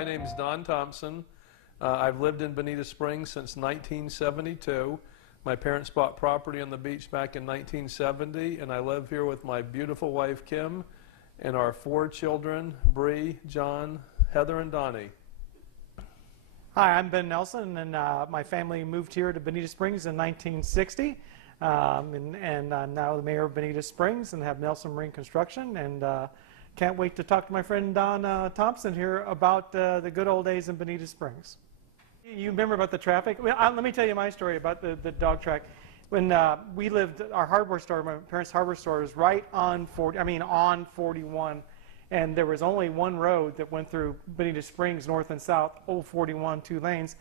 My name's Don Thomson. I've lived in Bonita Springs since 1972. My parents bought property on the beach back in 1970, and I live here with my beautiful wife, Kim, and our 4 children, Bree, John, Heather, and Donnie. Hi, I'm Ben Nelson, and my family moved here to Bonita Springs in 1960, and I'm now the mayor of Bonita Springs and have Nelson Marine Construction, and can't wait to talk to my friend Don Thompson here about the good old days in Bonita Springs. You remember about the traffic? Well, let me tell you my story about the dog track. When we lived, our hardware store, my parents' hardware store, was right on 41, and there was only one road that went through Bonita Springs, north and south, old 41, 2 lanes.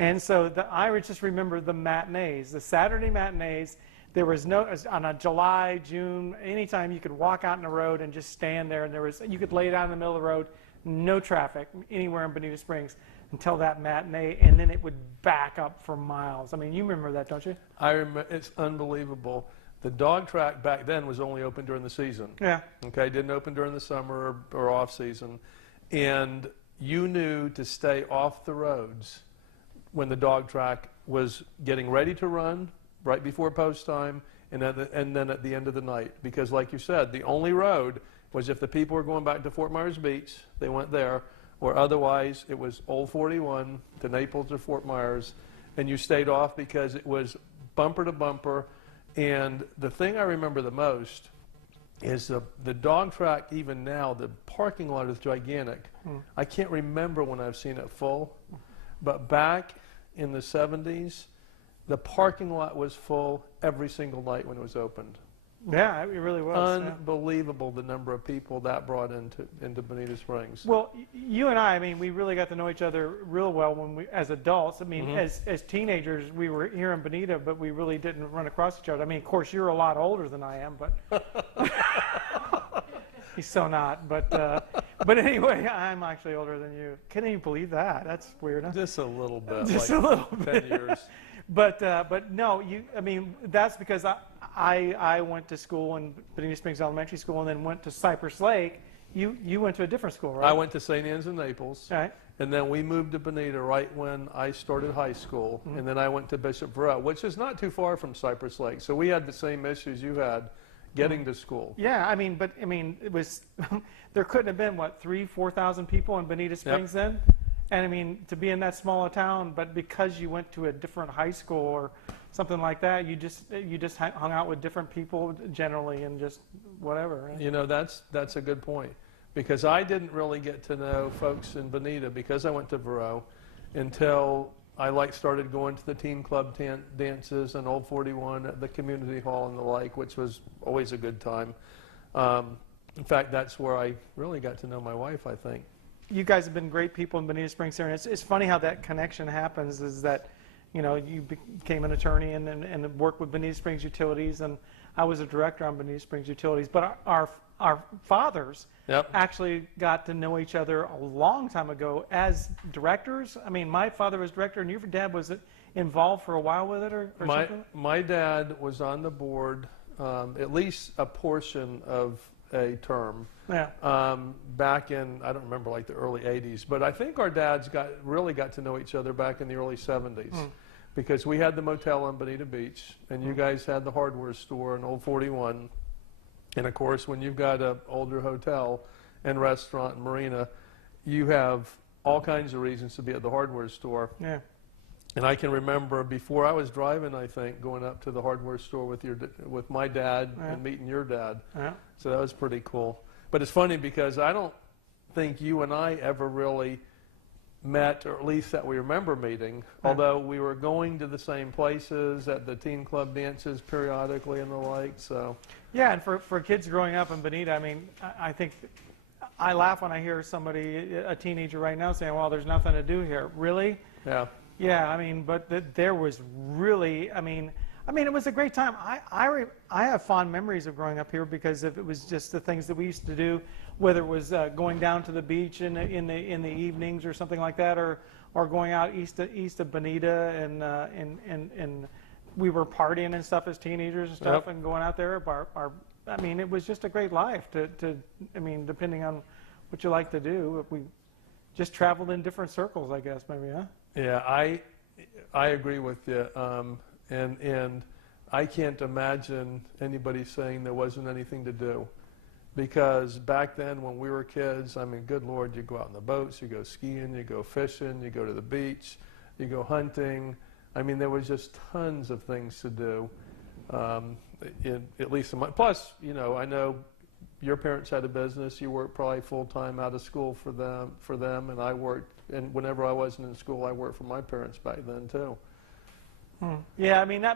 And so I just remember the matinees, the Saturday matinees. There was no, on a July, June, anytime you could walk out in the road and just stand there, and you could lay down in the middle of the road, no traffic anywhere in Bonita Springs until that matinee, and then it would back up for miles. I mean, you remember that, don't you? I remember. It's unbelievable. The dog track back then was only open during the season. Yeah. Okay, didn't open during the summer or off season, and you knew to stay off the roads when the dog track was getting ready to run right before post time, and then at the end of the night, because like you said, the only road was if the people were going back to Fort Myers Beach, they went there, or otherwise it was Old 41 to Naples or Fort Myers, and you stayed off because it was bumper to bumper. And the thing I remember the most is the dog track. Even now, the parking lot is gigantic. I can't remember when I've seen it full, but back in the 70s, the parking lot was full every single night when it was opened. Yeah, it really was. Unbelievable, the number of people that brought into Bonita Springs. Well, you and I mean, we really got to know each other real well when we, as adults. I mean, as teenagers, we were here in Bonita, but we really didn't run across each other. I mean, of course, you're a lot older than I am, but he's so not. But anyway, I'm actually older than you. Can't even believe that. That's weird. Huh? Just a little bit. Just like a little 10 bit. years. But no, I mean, that's because I went to school in Bonita Springs Elementary School and then went to Cypress Lake. You went to a different school, right? I went to St. Anne's in Naples. Right. And then we moved to Bonita right when I started high school. And then I went to Bishop Verrell, which is not too far from Cypress Lake. So we had the same issues you had getting to school. Yeah, I mean, it was, there couldn't have been, what, 3,000-4,000 people in Bonita Springs then? And I mean, to be in that small a town, but because you went to a different high school or something like that, you just hung out with different people generally and just whatever. Right? You know, that's a good point, because I didn't really get to know folks in Bonita because I went to Verrell until I started going to the teen club dances and Old 41 at the community hall and the like, which was always a good time. In fact, that's where I really got to know my wife, I think. You guys have been great people in Bonita Springs here, and it's funny how that connection happens, is that, you know, you became an attorney and worked with Bonita Springs Utilities, and I was a director on Bonita Springs Utilities, but our fathers actually got to know each other a long time ago as directors. I mean, my father was director, and your dad was involved for a while with it, or something? My dad was on the board at least a portion of a term. Back in, I don't remember, like the early 80s, but I think our dads really got to know each other back in the early 70s, because we had the motel on Bonita Beach, and you guys had the hardware store in Old 41, and of course when you've got an older hotel and restaurant and marina, you have all kinds of reasons to be at the hardware store. Yeah. And I can remember before I was driving, I think, going up to the hardware store with my dad and meeting your dad. So that was pretty cool. But it's funny because I don't think you and I ever really met, or at least that we remember meeting, although we were going to the same places at the teen club dances periodically and the like. So yeah, and for kids growing up in Bonita, I mean, I think I laugh when I hear somebody, a teenager right now, saying, well, there's nothing to do here. Really? Yeah. Yeah, I mean, but there was really, I mean, it was a great time. I have fond memories of growing up here because it was just the things that we used to do, whether it was going down to the beach in the evenings or something like that, or going out east of Bonita, and we were partying and stuff as teenagers and stuff, and going out there. I mean, it was just a great life. I mean, depending on what you like to do, just traveled in different circles, I guess, maybe, huh? Yeah, I agree with you, and I can't imagine anybody saying there wasn't anything to do, because back then when we were kids, I mean, good Lord, you go out in the boats, you go skiing, you go fishing, you go to the beach, you go hunting. I mean, there was just tons of things to do. At least in my, plus, you know, I know your parents had a business. You worked probably full time out of school for them, and I worked. And whenever I wasn't in school, I worked for my parents back then too. Yeah, I mean, I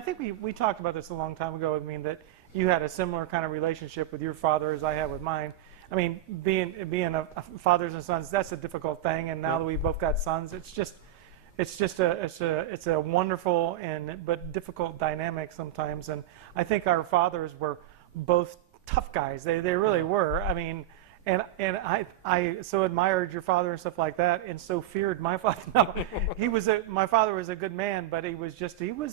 think we talked about this a long time ago. I mean, that you had a similar kind of relationship with your father as I had with mine. I mean, being a fathers and sons, that's a difficult thing. And now that we've both got sons, it's a wonderful but difficult dynamic sometimes. And I think our fathers were both tough guys. They really were. I mean, and I so admired your father and stuff like that, and so feared my father. No, my father was a good man, but he was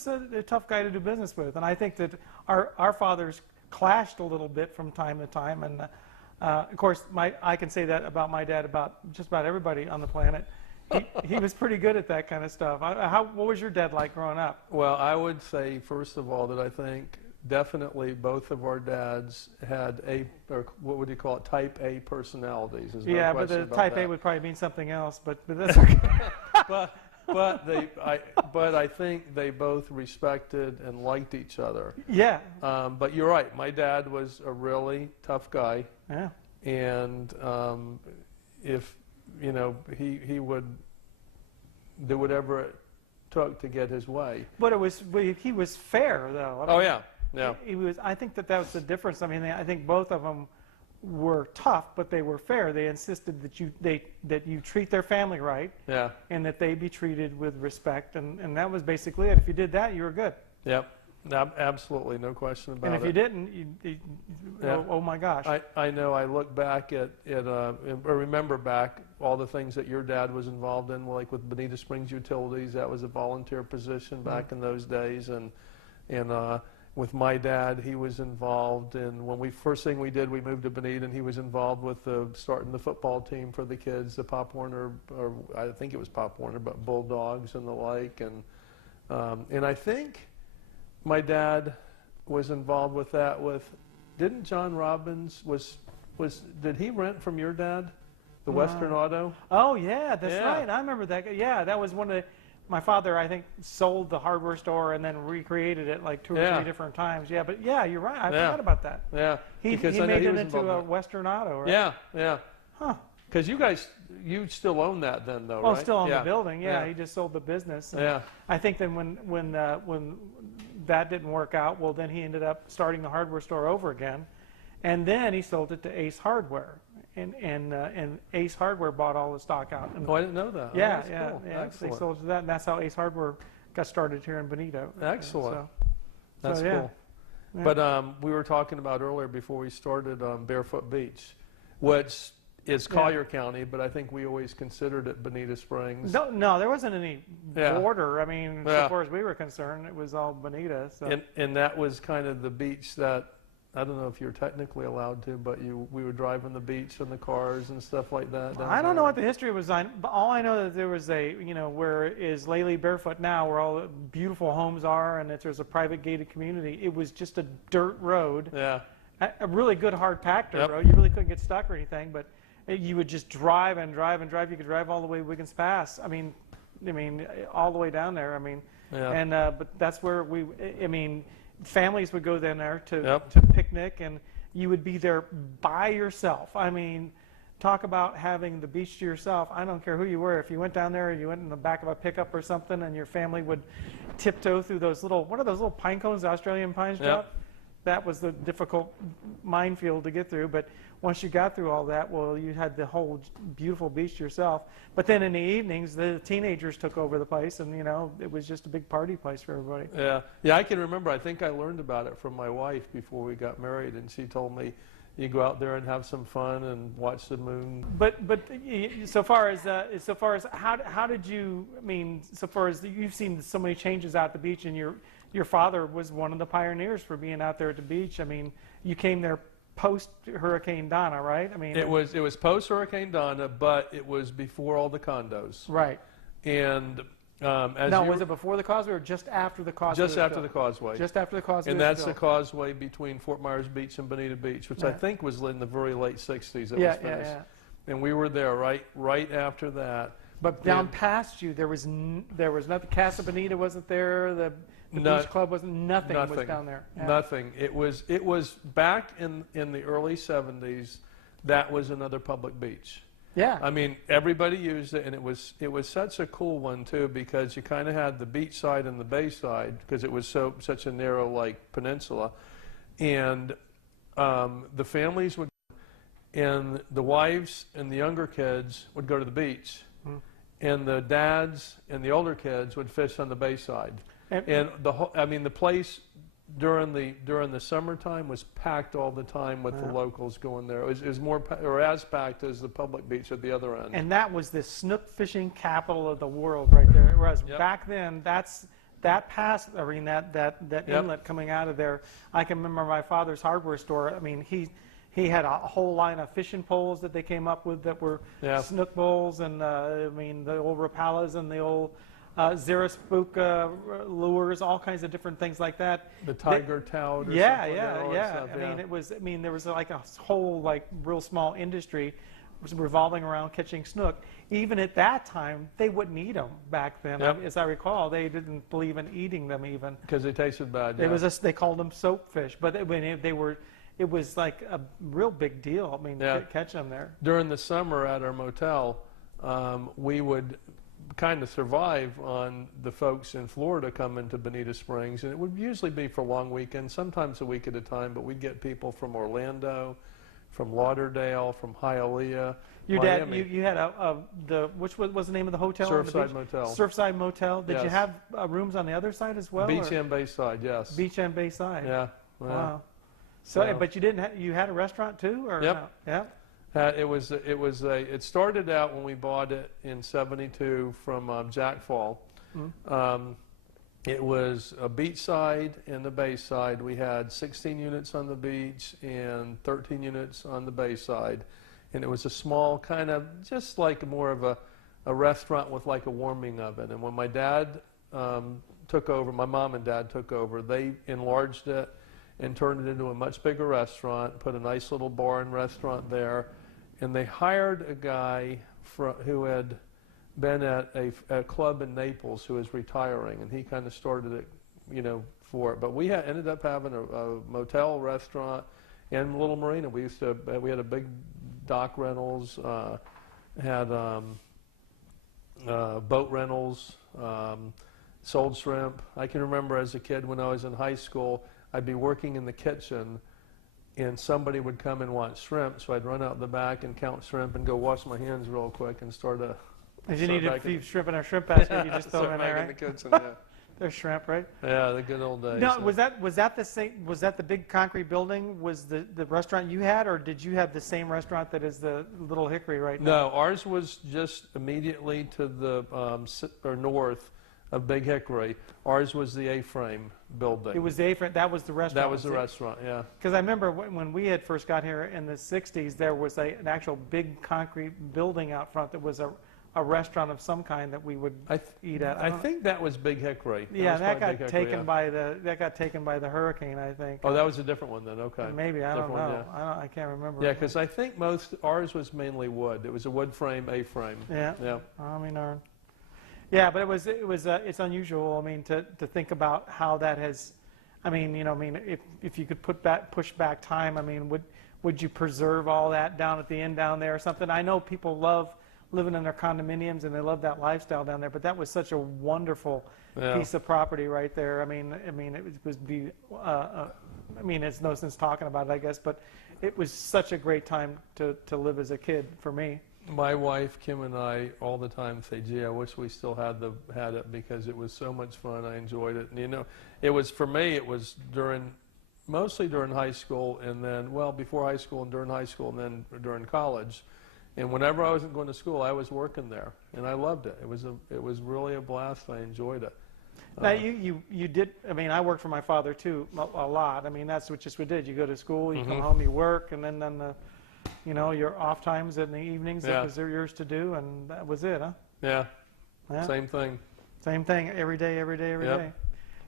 a tough guy to do business with. And I think that our fathers clashed a little bit from time to time. And of course, I can say that about my dad, about just about everybody on the planet. He was pretty good at that kind of stuff. What was your dad like growing up? Well, I would say, first of all, that I think definitely both of our dads had or what would you call it, type A personalities. There's no but the about type that. A would probably mean something else, but that's okay. but I think they both respected and liked each other. Yeah. But you're right. My dad was a really tough guy. Yeah. And if you know, he would do whatever it took to get his way. But he was fair, though. I mean, Oh yeah, yeah. He was. I think that was the difference. I mean, I think both of them were tough, but they were fair. They insisted that you treat their family right. Yeah. And that they be treated with respect, and that was basically it. If you did that, you were good. Yep. Absolutely, no question about it. And if you didn't, oh my gosh. I know. I look back or remember back all the things that your dad was involved in, like with Bonita Springs Utilities. That was a volunteer position back in those days, and with my dad, he was involved in first thing we did, we moved to Bonita, and he was involved with starting the football team for the kids, the Pop Warner, or I think it was Pop Warner, but Bulldogs and the like, and I think my dad was involved with that. Didn't John Robbins did he rent from your dad, the Western Auto? Oh yeah, that's right. I remember that. Yeah, that was one of my father, I think, sold the hardware store and then recreated it like 2 or 3 different times. Yeah, but yeah, you're right. I forgot about that. Yeah, he made it into a Western Auto, right? Yeah, yeah. Huh. Because you still own that then, though, right? Well, still own the building. Yeah, he just sold the business. And I think then when that didn't work out, well, then he ended up starting the hardware store over again, and then he sold it to Ace Hardware, and Ace Hardware bought all the stock out. And, I didn't know that. Yeah, cool. They sold to that, and that's how Ace Hardware got started here in Bonita. Excellent. That's cool. Yeah. But we were talking about earlier before we started Barefoot Beach, which is Collier County, but I think we always considered it Bonita Springs. No, there wasn't any border. I mean, as far as we were concerned, it was all Bonita. So. And that was kind of the beach that, I don't know if you're technically allowed to, but we would drive on the beach in the cars and stuff like that. I don't know what the history was on, but all I know that there was where is Laley Barefoot now, where all the beautiful homes are, and that there's a private gated community. It was just a dirt road. Yeah. A really good hard packed dirt road. You really couldn't get stuck or anything, but you would just drive and drive and drive. You could drive all the way to Wiggins Pass. I mean, all the way down there. I mean, but that's where families would go down there to picnic, and you would be there by yourself. I mean, talk about having the beach to yourself. I don't care who you were. If you went down there and you went in the back of a pickup or something, and your family would tiptoe through those what are those little pine cones the Australian pines drop? That was the difficult minefield to get through. But once you got through all that, well, you had the whole beautiful beach to yourself. But then in the evenings, the teenagers took over the place, and it was just a big party place for everybody. Yeah, I can remember. I think I learned about it from my wife before we got married, and she told me, you go out there and have some fun and watch the moon. But so far as how did you? I mean, so far as you've seen so many changes out at the beach, and your father was one of the pioneers for being out there at the beach. I mean, you came there post Hurricane Donna, right? I mean, It was post Hurricane Donna, but it was before all the condos. right. And Was it before the causeway or just after the causeway? just after the causeway? Just after the causeway. And was that's the built. causeway between Fort Myers Beach and Bonita Beach, which I Yeah. think was in the very late '60s. It Yeah, was finished. yeah. And we were there right after that. But down And past you, there was nothing. Casa Bonita wasn't there. The No- beach club wasn't. Nothing was down there. Yeah. Nothing. It was back in the early '70s. That was another public beach. Yeah. I mean, everybody used it, and it was such a cool one too, because you kind of had the beach side and the bay side, because it was such a narrow like peninsula, and the families would, and the wives and the younger kids would go to the beach, and the dads and the older kids would fish on the bay side, and the place during the summertime was packed all the time with the locals going there. It was more or as packed as the public beach at the other end. And that was the snook fishing capital of the world right there. Whereas Yep. back then, that pass, I mean, that Yep. inlet coming out of there. I can remember my father's hardware store. I mean, he had a whole line of fishing poles that they came up with that were Yeah. snook bowls, and I mean the old Rapalas and the old Xerispook lures, all kinds of different things like that. The tiger tout. Or Yeah, something like that, all that yeah. stuff, I mean, there was like a whole like real small industry was revolving around catching snook. Even at that time, they wouldn't eat them back then. Yep. As I recall, they didn't believe in eating them even. because they tasted bad. It was they called them soap fish, but it was like a real big deal. I mean, Yeah. catching them there. During the summer at our motel, we would kind of survive on the folks in Florida coming to Bonita Springs, and it would usually be for long weekends, sometimes a week at a time, but we'd get people from Orlando, from Lauderdale, from Hialeah, Your dad, Miami. you had which was the name of the hotel? on the Surfside beach? Motel. Surfside Motel. Did you Yes. have rooms on the other side as well? Beach or- and Bayside, yes. Beach and Bayside. Yeah. Yeah. Wow. So, So- but you didn't. You had a restaurant too, or Yep. no? Yeah. It started out when we bought it in '72 from Jack Fall. It was a beach side and a bay side. We had 16 units on the beach and 13 units on the bay side. And it was a small kind of, just like more of a restaurant with like a warming oven. And when my dad took over, my mom and dad took over, they enlarged it and turned it into a much bigger restaurant, put a nice little bar and restaurant there. And they hired a guy who had been at a club in Naples who was retiring, and he kind of started it, for it. But we ended up having a motel, restaurant, and a little marina. We had a big dock rentals, had boat rentals, sold shrimp. I can remember as a kid when I was in high school, I'd be working in the kitchen, and somebody would come and want shrimp, so I'd run out the back and count shrimp and go wash my hands real quick and start a. If you So needed back a few in- shrimp in a shrimp basket, you just throw them in back there, in the right? kitchen, yeah. They're shrimp, right? Yeah, the good old days. No, was that the same? Was that the big concrete building? Was the restaurant you had, or did you have the same restaurant that is the Little Hickory right now? No, ours was just immediately to the north of Big Hickory. Ours was the A-frame building. It was the A-frame. That was the restaurant. That was the restaurant, yeah. Because I remember when we had first got here in the '60s, there was an actual big concrete building out front that was a restaurant of some kind that we would eat at. I think that was Big Hickory. Yeah, was that probably got Big Hickory, taken by the hurricane, I think. Oh, that was a different one then. Okay. Maybe, I don't Different know. one, I can't remember. Yeah, because I think ours was mainly wood. It was a wood frame, A-frame. Yeah. Yeah. I mean, yeah, but it's unusual. I mean, to think about how that has. I mean, if you could push back time, I mean, would you preserve all that down at the end down there or something? I know people love living in their condominiums and they love that lifestyle down there, but that was such a wonderful piece of property right there. I mean, it would be. I mean, it's no sense talking about it, I guess, but it was such a great time to live as a kid for me. My wife, Kim, and I all the time say, gee, I wish we still had it because it was so much fun. I enjoyed it. And, it was, for me, it was mostly during high school and then, before high school and during high school and then during college. And whenever I wasn't going to school, I was working there. And I loved it. It was really a blast. I enjoyed it. Now you did. I mean, I worked for my father too a lot. I mean, that's what we did. You go to school, you come home, you work, and then your off times in the evenings. Yeah. It was yours to do, and that was it, huh? Yeah. Yeah. Same thing. Same thing every day, every day, every Yep. day.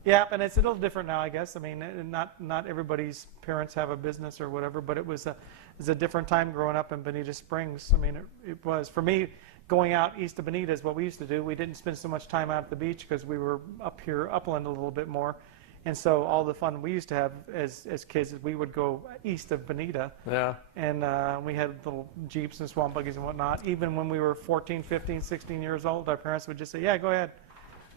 Yeah, and it's a little different now, I guess. I mean, not everybody's parents have a business or whatever, but it was a different time growing up in Bonita Springs. I mean, it was for me. Going out east of Bonita is what we used to do. We didn't spend so much time out at the beach because we were up here upland a little bit more, and so all the fun we used to have as kids is we would go east of Bonita. Yeah. And we had little Jeeps and swamp buggies and whatnot. Even when we were 14, 15, 16 years old, our parents would just say, yeah, go ahead,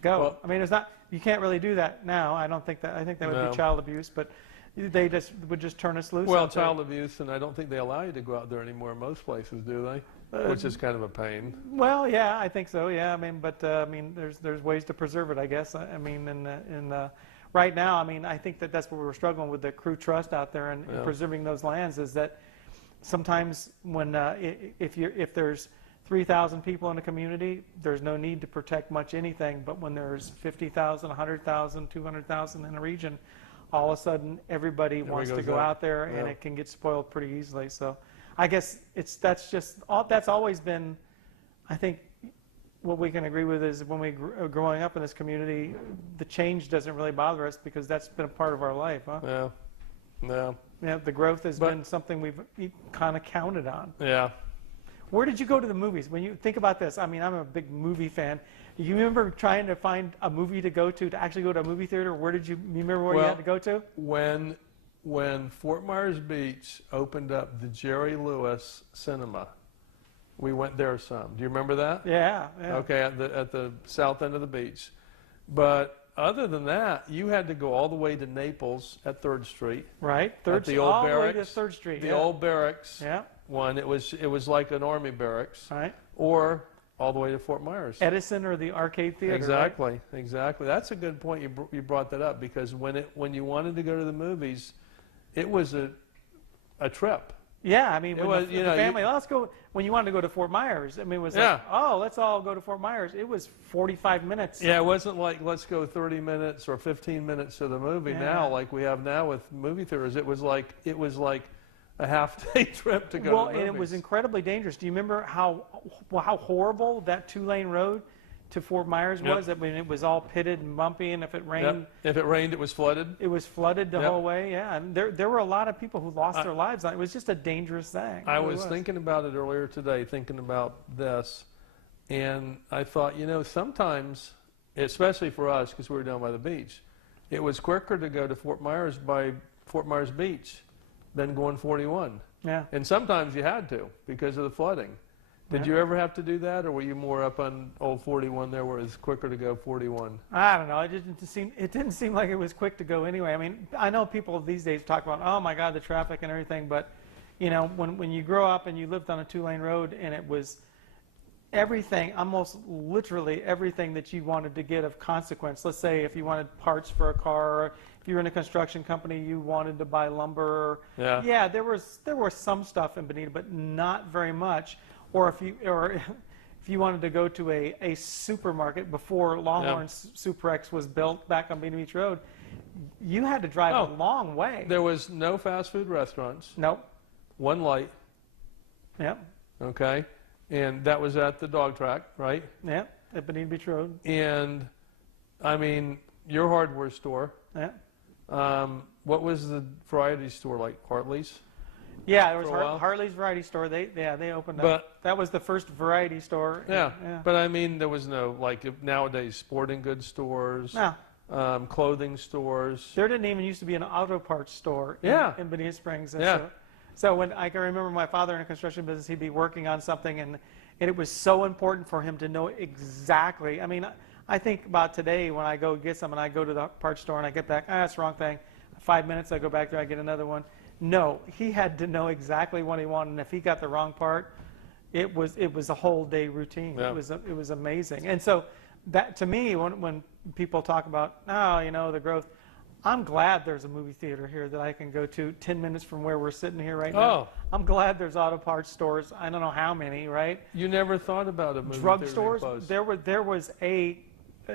go. Well, I mean, it's not, you can't really do that now. I think that would No. be child abuse, but they would just turn us loose. Well, out there. child abuse, and I don't think they allow you to go out there anymore in most places, do they? Which is kind of a pain. Well, yeah, I think so. Yeah, I mean, but I mean, there's ways to preserve it, I guess. I mean, right now, I mean, I think that's what we're struggling with the crew trust out there and preserving those lands is that sometimes when if there's 3,000 people in a community, there's no need to protect much anything. But when there's 50,000, 100,000, 200,000 in a region, all of a sudden everybody wants to go out there, and it can get spoiled pretty easily. So. I guess that's always been, I think, what we can agree with is when we growing up in this community, the change doesn't really bother us because that's been a part of our life, huh? Yeah. Yeah. Yeah, the growth has been something we've kind of counted on. Yeah. Where did you go to the movies? When you think about this, I mean, I'm a big movie fan. You remember trying to find a movie to actually go to a movie theater? Where did you remember where you had to go to? When Fort Myers Beach opened up the Jerry Lewis Cinema, we went there some. Do you remember that? Yeah. Okay, at the south end of the beach. But other than that, you had to go all the way to Naples at 3rd Street. Right, At the old all barracks. the way to 3rd Street. The old barracks. Yeah. One. It was like an army barracks. Right. Or all the way to Fort Myers. Edison or the Arcade Theater. Exactly. Right? Exactly. That's a good point. You brought that up because when you wanted to go to the movies, it was a trip. Yeah, I mean, It when was, the family, let's go. When you wanted to go to Fort Myers, I mean, it was like, oh, let's all go to Fort Myers. It was 45 minutes. Yeah, it wasn't like let's go 30 minutes or 15 minutes to the movie now, like we have now with movie theaters. It was like a half-day trip to go. Well, to the and movies. it was incredibly dangerous. Do you remember how horrible that 2-lane road to Fort Myers was? I mean, it was all pitted and bumpy, and if it rained, if it rained, it was flooded. It was flooded the whole way. Yeah, and there were a lot of people who lost their lives. It was just a dangerous thing. I was thinking about it earlier today, thinking about this, and I thought, sometimes, especially for us, because we were down by the beach, it was quicker to go to Fort Myers by Fort Myers Beach than going 41. Yeah. And sometimes you had to because of the flooding. Did you ever have to do that, or were you more up on old 41 there where it was quicker to go 41? I don't know. It didn't seem like it was quick to go anyway. I mean, I know people these days talk about, oh my God, the traffic and everything, but when you grow up and you lived on a 2-lane road and it was everything, almost literally everything that you wanted to get of consequence. Let's say if you wanted parts for a car, or if you were in a construction company, you wanted to buy lumber. Yeah, there was some stuff in Bonita, but not very much. Or if you wanted to go to a supermarket before Longhorn Superex was built back on Bonita Beach Road, you had to drive a long way. There was no fast food restaurants. Nope. One light. Yep. Okay. And that was at the dog track, right? Yeah, at Bonita Beach Road. And, I mean, your hardware store. Yeah. What was the variety store like? Hartley's? Yeah, there was Hartley's Variety Store. They opened up. But that was the first variety store. Yeah. But I mean, there was no nowadays sporting goods stores. No. Clothing stores. There didn't even used to be an auto parts store in Bonita Springs. And so when I can remember my father in a construction business, he'd be working on something, and it was so important for him to know exactly. I mean, I think about today when I go get some and I go to the parts store and I get back, that's the wrong thing. 5 minutes, I go back there, I get another one. No, he had to know exactly what he wanted, and if he got the wrong part, it was a whole day routine. Yeah. It was amazing. And so that to me, when people talk about the growth, I'm glad there's a movie theater here that I can go to 10 minutes from where we're sitting here right now. I'm glad there's auto parts stores. I don't know how many, right? You never thought about a movie drug theater stores. close. There was a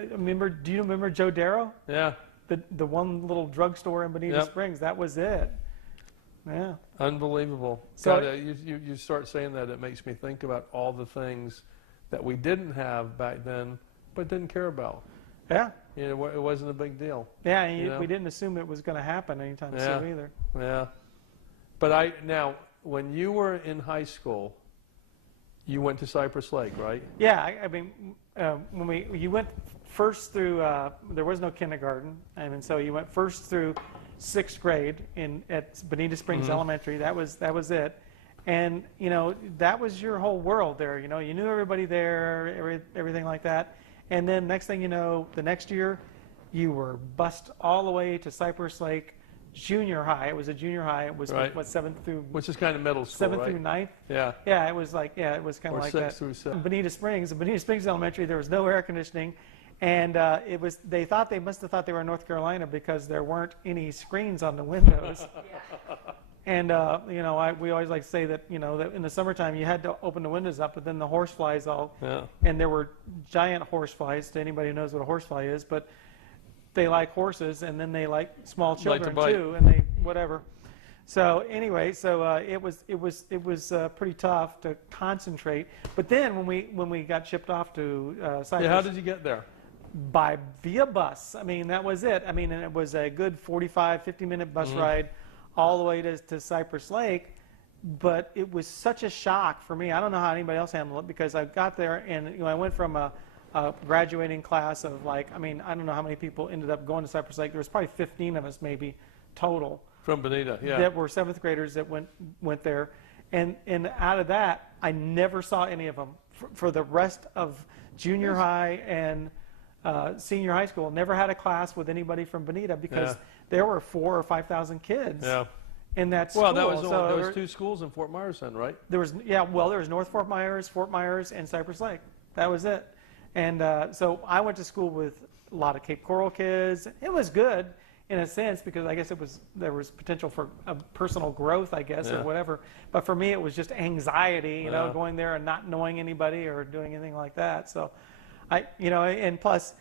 Do you remember Joe Darrow? Yeah. The one little drugstore in Bonita Yep. Springs. That was it. Yeah. Unbelievable. So God, you start saying that, it makes me think about all the things that we didn't have back then, but didn't care about. Yeah. You know, it wasn't a big deal. Yeah, and You know? we didn't assume it was going to happen anytime Yeah. soon either. Yeah. But now, when you were in high school, you went to Cypress Lake, right? Yeah, I mean, you went first through, there was no kindergarten, and so you went first through 6th grade at Bonita Springs Elementary. That was it, and you know that was your whole world there. You know, you knew everybody there, everything like that, and then next thing you know, the next year, you were bused all the way to Cypress Lake Junior High. It was a junior high. It was Right. what 7th through Which is kind of middle school, 7th right? through 9th. Yeah. Yeah, it was like it was kind Or of like 6 that. through 7. Bonita Springs Elementary. There was no air conditioning, and it was. They must have thought they were in North Carolina because there weren't any screens on the windows. And you know, we always like to say that you know that in the summertime you had to open the windows up, but then the horseflies and there were giant horseflies. To anybody who knows what a horsefly is, but they like horses, and then they like small children bite. too, and they whatever. So anyway, it was pretty tough to concentrate. But then when we got shipped off to Cypress, Yeah, how did you get there? via bus. I mean, that was it. I mean, and it was a good 45, 50-minute bus ride all the way to Cypress Lake. But it was such a shock for me. I don't know how anybody else handled it, because I got there and you know, I went from a graduating class of like, I mean, I don't know how many people ended up going to Cypress Lake. There was probably 15 of us maybe total. From Bonita, yeah. That were 7th graders that went there, and out of that, I never saw any of them for the rest of junior high and senior high school. Never had a class with anybody from Bonita because there were 4,000 or 5,000 kids in that school. Well, there So was 2 schools in Fort Myers then, right? there was there was North Fort Myers, and Cypress Lake. That was it. And so I went to school with a lot of Cape Coral kids. It was good in a sense, because I guess there was potential for personal growth, I guess, or whatever. But for me, it was just anxiety, you know, going there and not knowing anybody or doing anything like that. So, you know, and plus,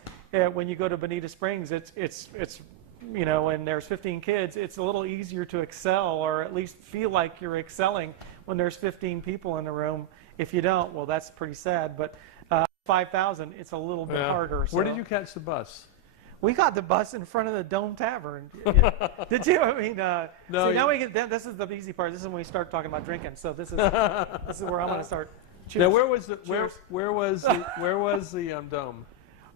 when you go to Bonita Springs, it's you know, when there's 15 kids, it's a little easier to excel, or at least feel like you're excelling when there's 15 people in the room. If you don't, well, that's pretty sad. But 5,000, it's a little bit harder. So. Where did you catch the bus? We got the bus in front of the Dome Tavern. Did you? I mean, No, see, now we get. This is the easy part. This is when we start talking about drinking. So this is where I'm going to start. Cheers. Now, where was the Cheers. where was the Dome?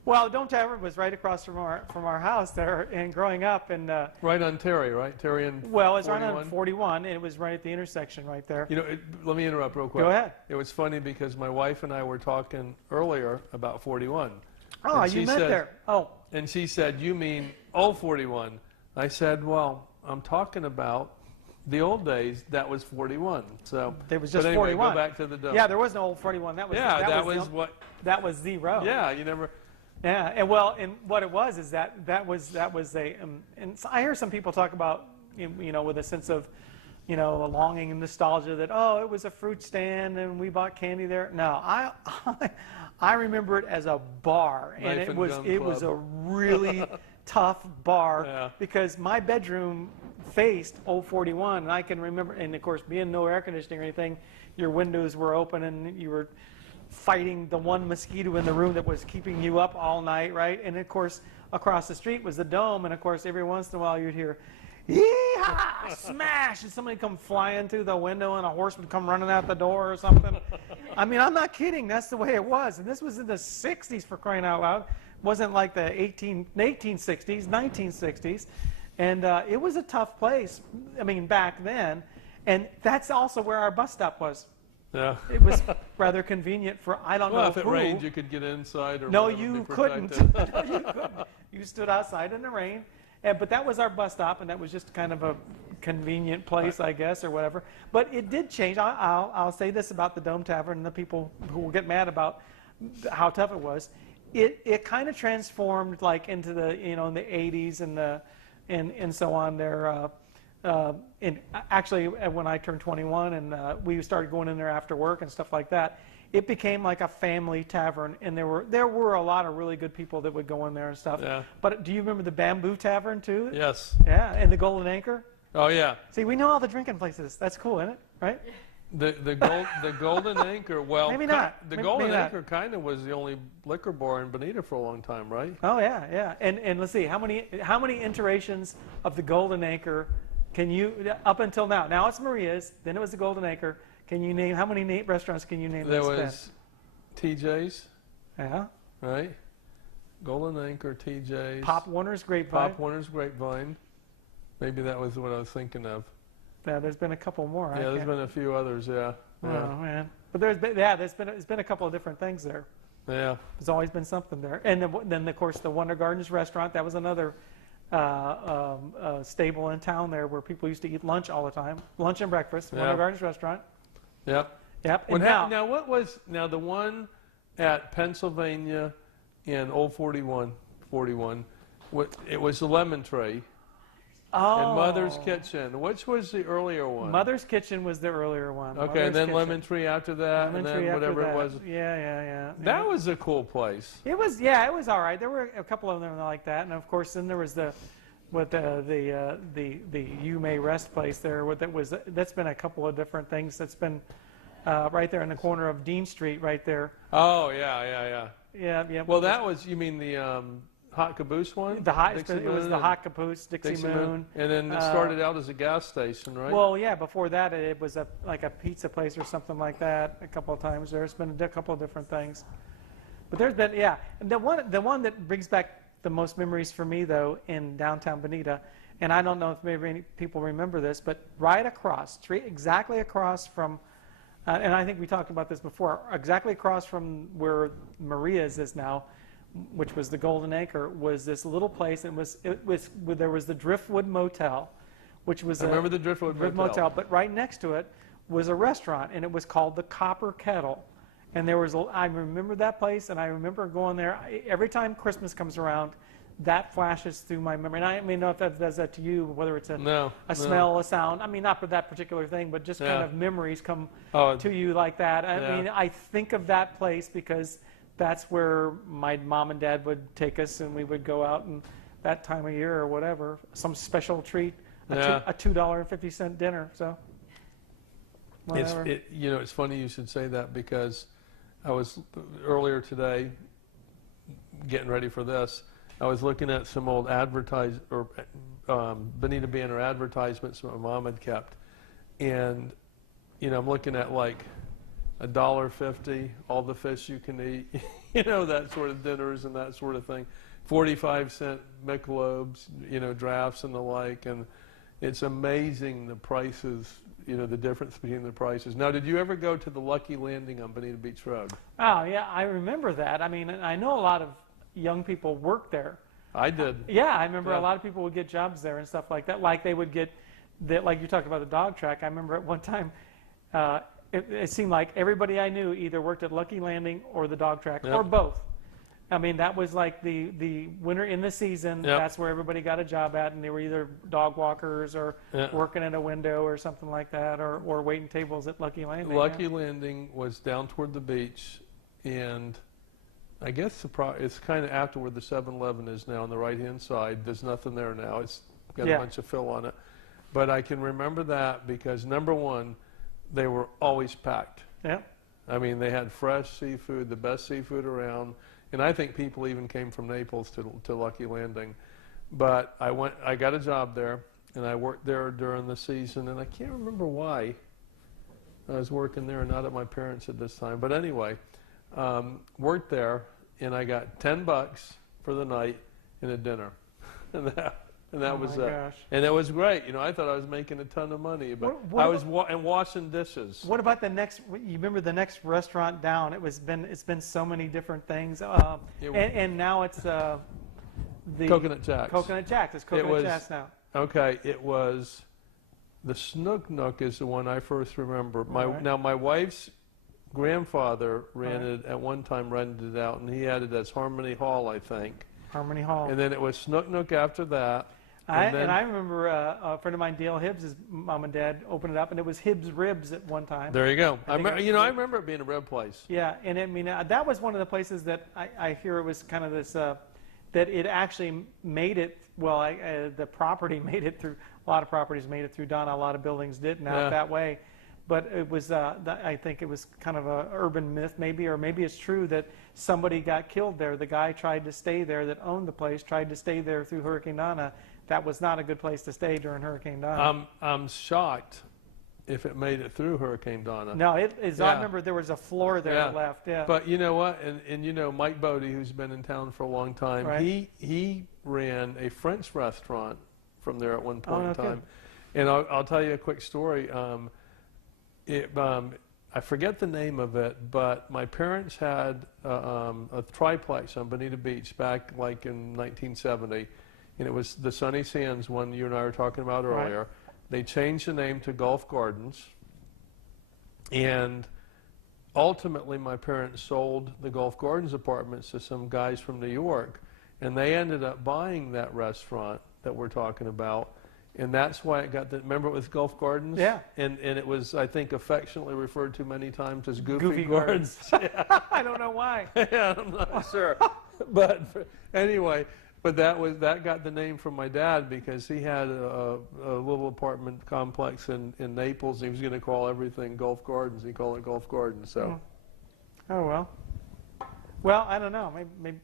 Well, the Dome Tavern was right across from our house there. And growing up, and Right on Terry, right? Terry and well, it's 41? right on 41, and it was right at the intersection right there. You know, let me interrupt real quick. Go ahead. It was funny because my wife and I were talking earlier about 41. Oh, And you she met said- there. Oh, And she said, "You mean old 41?" I said, "Well, I'm talking about the old days. That was 41." So there was just but anyway, 41. Go back to the Dome. yeah, there was no old 41. That was that was was what. that was the road. Yeah, you never. Yeah, and well, and what it was is that was a, and so I hear some people talk about, you know, with a sense of, you know, a longing and nostalgia that, oh, it was a fruit stand and we bought candy there. No, I remember it as a bar, and Knife it and was Gun a Club. really tough bar Yeah. because my bedroom faced Old 41, and I can remember, and of course, being no air conditioning or anything, your windows were open and you were fighting the one mosquito in the room that was keeping you up all night, right? And of course, across the street was the Dome, and of course, every once in a while you'd hear, yee-haw, smash, and somebody come flying through the window, and a horse would come running out the door or something. I mean, I'm not kidding. That's the way it was. And this was in the 60s, for crying out loud. It wasn't like the 1860s, 1960s. And it was a tough place, I mean, back then. And that's also where our bus stop was. Yeah. It was rather convenient for, I don't know Well, if it who. rained, you could get inside or No, whatever, you be couldn't. protected. No, you couldn't. You stood outside in the rain. But that was our bus stop, and that was just kind of a convenient place, I guess, or whatever. But it did change. I'll say this about the Dome Tavern, and the people who will get mad about how tough it was. It kind of transformed, like, into the, you know, in the 80s and so on there. And actually, when I turned 21 and we started going in there after work and stuff like that, it became like a family tavern, and there were a lot of really good people that would go in there and stuff. Yeah. But do you remember the Bamboo Tavern too? Yes. Yeah, and the Golden Anchor. Oh yeah. See, we know all the drinking places. That's cool, isn't it? Right? The Golden Anchor. Well, Maybe not. The Maybe Golden not. Anchor kind of was the only liquor bar in Bonita for a long time, right? Oh yeah, yeah. And let's see, how many iterations of the Golden Anchor can you up until now? Now it's Maria's. Then it was the Golden Anchor. Can you name how many restaurants can you name? There that's was TJ's, been? Yeah. right? Golden Anchor, TJ's. Pop Warner's Grapevine. Pop Warner's Grapevine. Maybe that was what I was thinking of. Yeah, there's been a couple more. Yeah, there's been a few others. Yeah. Oh Yeah. man, but there's been a couple of different things there. Yeah. There's always been something there, and then of course the Wonder Gardens restaurant. That was another stable in town there where people used to eat lunch all the time, lunch and breakfast. Yeah. Wonder Gardens restaurant. Yep. Yep. What And happened, now what was the one at Pennsylvania in Old 41? It was the Lemon Tree Oh. and Mother's Kitchen. Which was the earlier one? Mother's Kitchen was the earlier one. Okay, Mother's and then Kitchen. Lemon Tree after that, Lemon and Tree then after whatever that. it was. Yeah. That was a cool place. It was all right. There were a couple of them like that, and of course then there was the You May Rest place there. That's been a couple of different things. That's been right there in the corner of Dean Street, right there. Oh yeah. Yeah. Well, that was, you mean the Hot Caboose one? It was the Hot Caboose, Dixie Moon. And then it started out as a gas station, right? Well, yeah. Before that, it was like a pizza place or something like that. A couple of times there's been a couple of different things, but there's been And the one that brings back the most memories for me though in downtown Bonita, and I don't know if maybe any people remember this, but right across, exactly across from, and I think we talked about this before, exactly across from where Maria's is now, which was the Golden Acre, was this little place. There was the Driftwood Motel, which was I remember the Driftwood Motel. But right next to it was a restaurant, and it was called the Copper Kettle. And I remember that place, and I remember going there every time Christmas comes around. That flashes through my memory. And I may know if that does that to you, whether it's a smell, a sound. I mean, not for that particular thing, but just kind of memories come to you like that. I mean, I think of that place because that's where my mom and dad would take us, and we would go out and that time of year or whatever, some special treat, a $2.50 dinner. So whatever. It's funny you should say that, because I was earlier today getting ready for this. I was looking at some old Bonita Banner advertisements my mom had kept, and I'm looking at like $1.50, all the fish you can eat, that sort of dinners and that sort of thing, 45-cent Michelobes, drafts and the like, and it's amazing the prices, the difference between the prices. Now, did you ever go to the Lucky Landing on Bonita Beach Road? Oh yeah, I remember that. I mean, I know a lot of young people work there. I did. Yeah, I remember a lot of people would get jobs there and stuff like that. Like they would get, like you talked about the dog track. I remember at one time, it seemed like everybody I knew either worked at Lucky Landing or the dog track, or both. I mean, that was like the winter in the season. That's where everybody got a job at, and they were either dog walkers or working at a window or something like that, or waiting tables at Lucky Landing. Lucky Landing was down toward the beach, and I guess it's kind of after where the 7-Eleven is now on the right-hand side. There's nothing there now. It's got a bunch of fill on it. But I can remember that because, number one, they were always packed. Yeah. I mean, they had fresh seafood, the best seafood around. And I think people even came from Naples to Lucky Landing. But I got a job there, and I worked there during the season. And I can't remember why I was working there, not at my parents at this time. But anyway, worked there, and I got $10 for the night and a dinner, and that was it. Gosh. And it was great. I thought I was making a ton of money, but I was washing dishes. What about the next? You remember the next restaurant down? It's been so many different things, and now it's the Coconut Jacks. Coconut Jacks. It's Coconut Jacks now. Okay, it was the Snook Nook is the one I first remember. Now my wife's grandfather rented it out, and he had it as Harmony Hall, I think. Harmony Hall. And then it was Snook Nook after that. And I remember a friend of mine, Dale Hibbs' mom and dad opened it up, and it was Hibbs Ribs at one time. There you go. I remember it being a rib place. Yeah, and I mean, that was one of the places that I hear it was kind of this, that it actually made it, well, the property made it through, a lot of properties made it through Donna, a lot of buildings didn't out that way. But it was, I think it was kind of an urban myth maybe, or maybe it's true that somebody got killed there. The guy tried to stay there that owned the place, tried to stay there through Hurricane Donna. That was not a good place to stay during Hurricane Donna. I'm shocked if it made it through Hurricane Donna. No, I remember there was a floor there left. Yeah. But you know what? And you know Mike Bodie, who's been in town for a long time, right. he ran a French restaurant from there at one point in time. And I'll tell you a quick story. I forget the name of it, but my parents had a triplex on Bonita Beach back like in 1970. And it was the Sunny Sands one you and I were talking about earlier. Right. They changed the name to Gulf Gardens. And ultimately, my parents sold the Gulf Gardens apartments to some guys from New York. And they ended up buying that restaurant that we're talking about. And that's why it got the, remember it was Gulf Gardens? Yeah. And it was, I think, affectionately referred to many times as Goofy Gardens. Yeah. I don't know why. Yeah, I'm not sure. But anyway, but that got the name from my dad because he had a little apartment complex in Naples. He was going to call everything Gulf Gardens. He called it Gulf Gardens. So. Oh, well. Well, I don't know. Maybe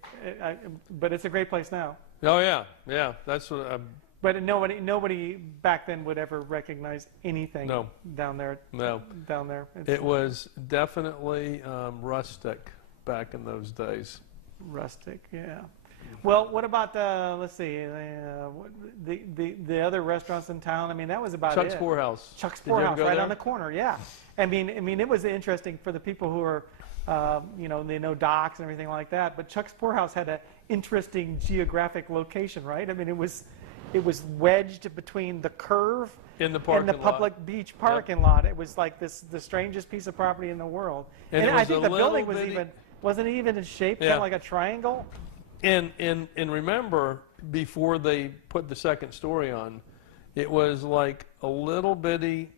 but it's a great place now. Oh, yeah. Yeah. That's what But nobody back then would ever recognize anything down there. No. Down there. It was definitely rustic back in those days. Rustic, yeah. Well, what about let's see, the other restaurants in town? I mean, that was about Chuck's it. Poorhouse. Chuck's Poorhouse, right there? on the corner. Yeah. I mean, it was interesting for the people who are, they know docks and everything like that. But Chuck's Poorhouse had an interesting geographic location, right? I mean, it was wedged between the curve and the public beach parking lot. It was like the strangest piece of property in the world. And I think the building wasn't even in shape, kind of like a triangle. And remember, before they put the second story on, it was like a little bitty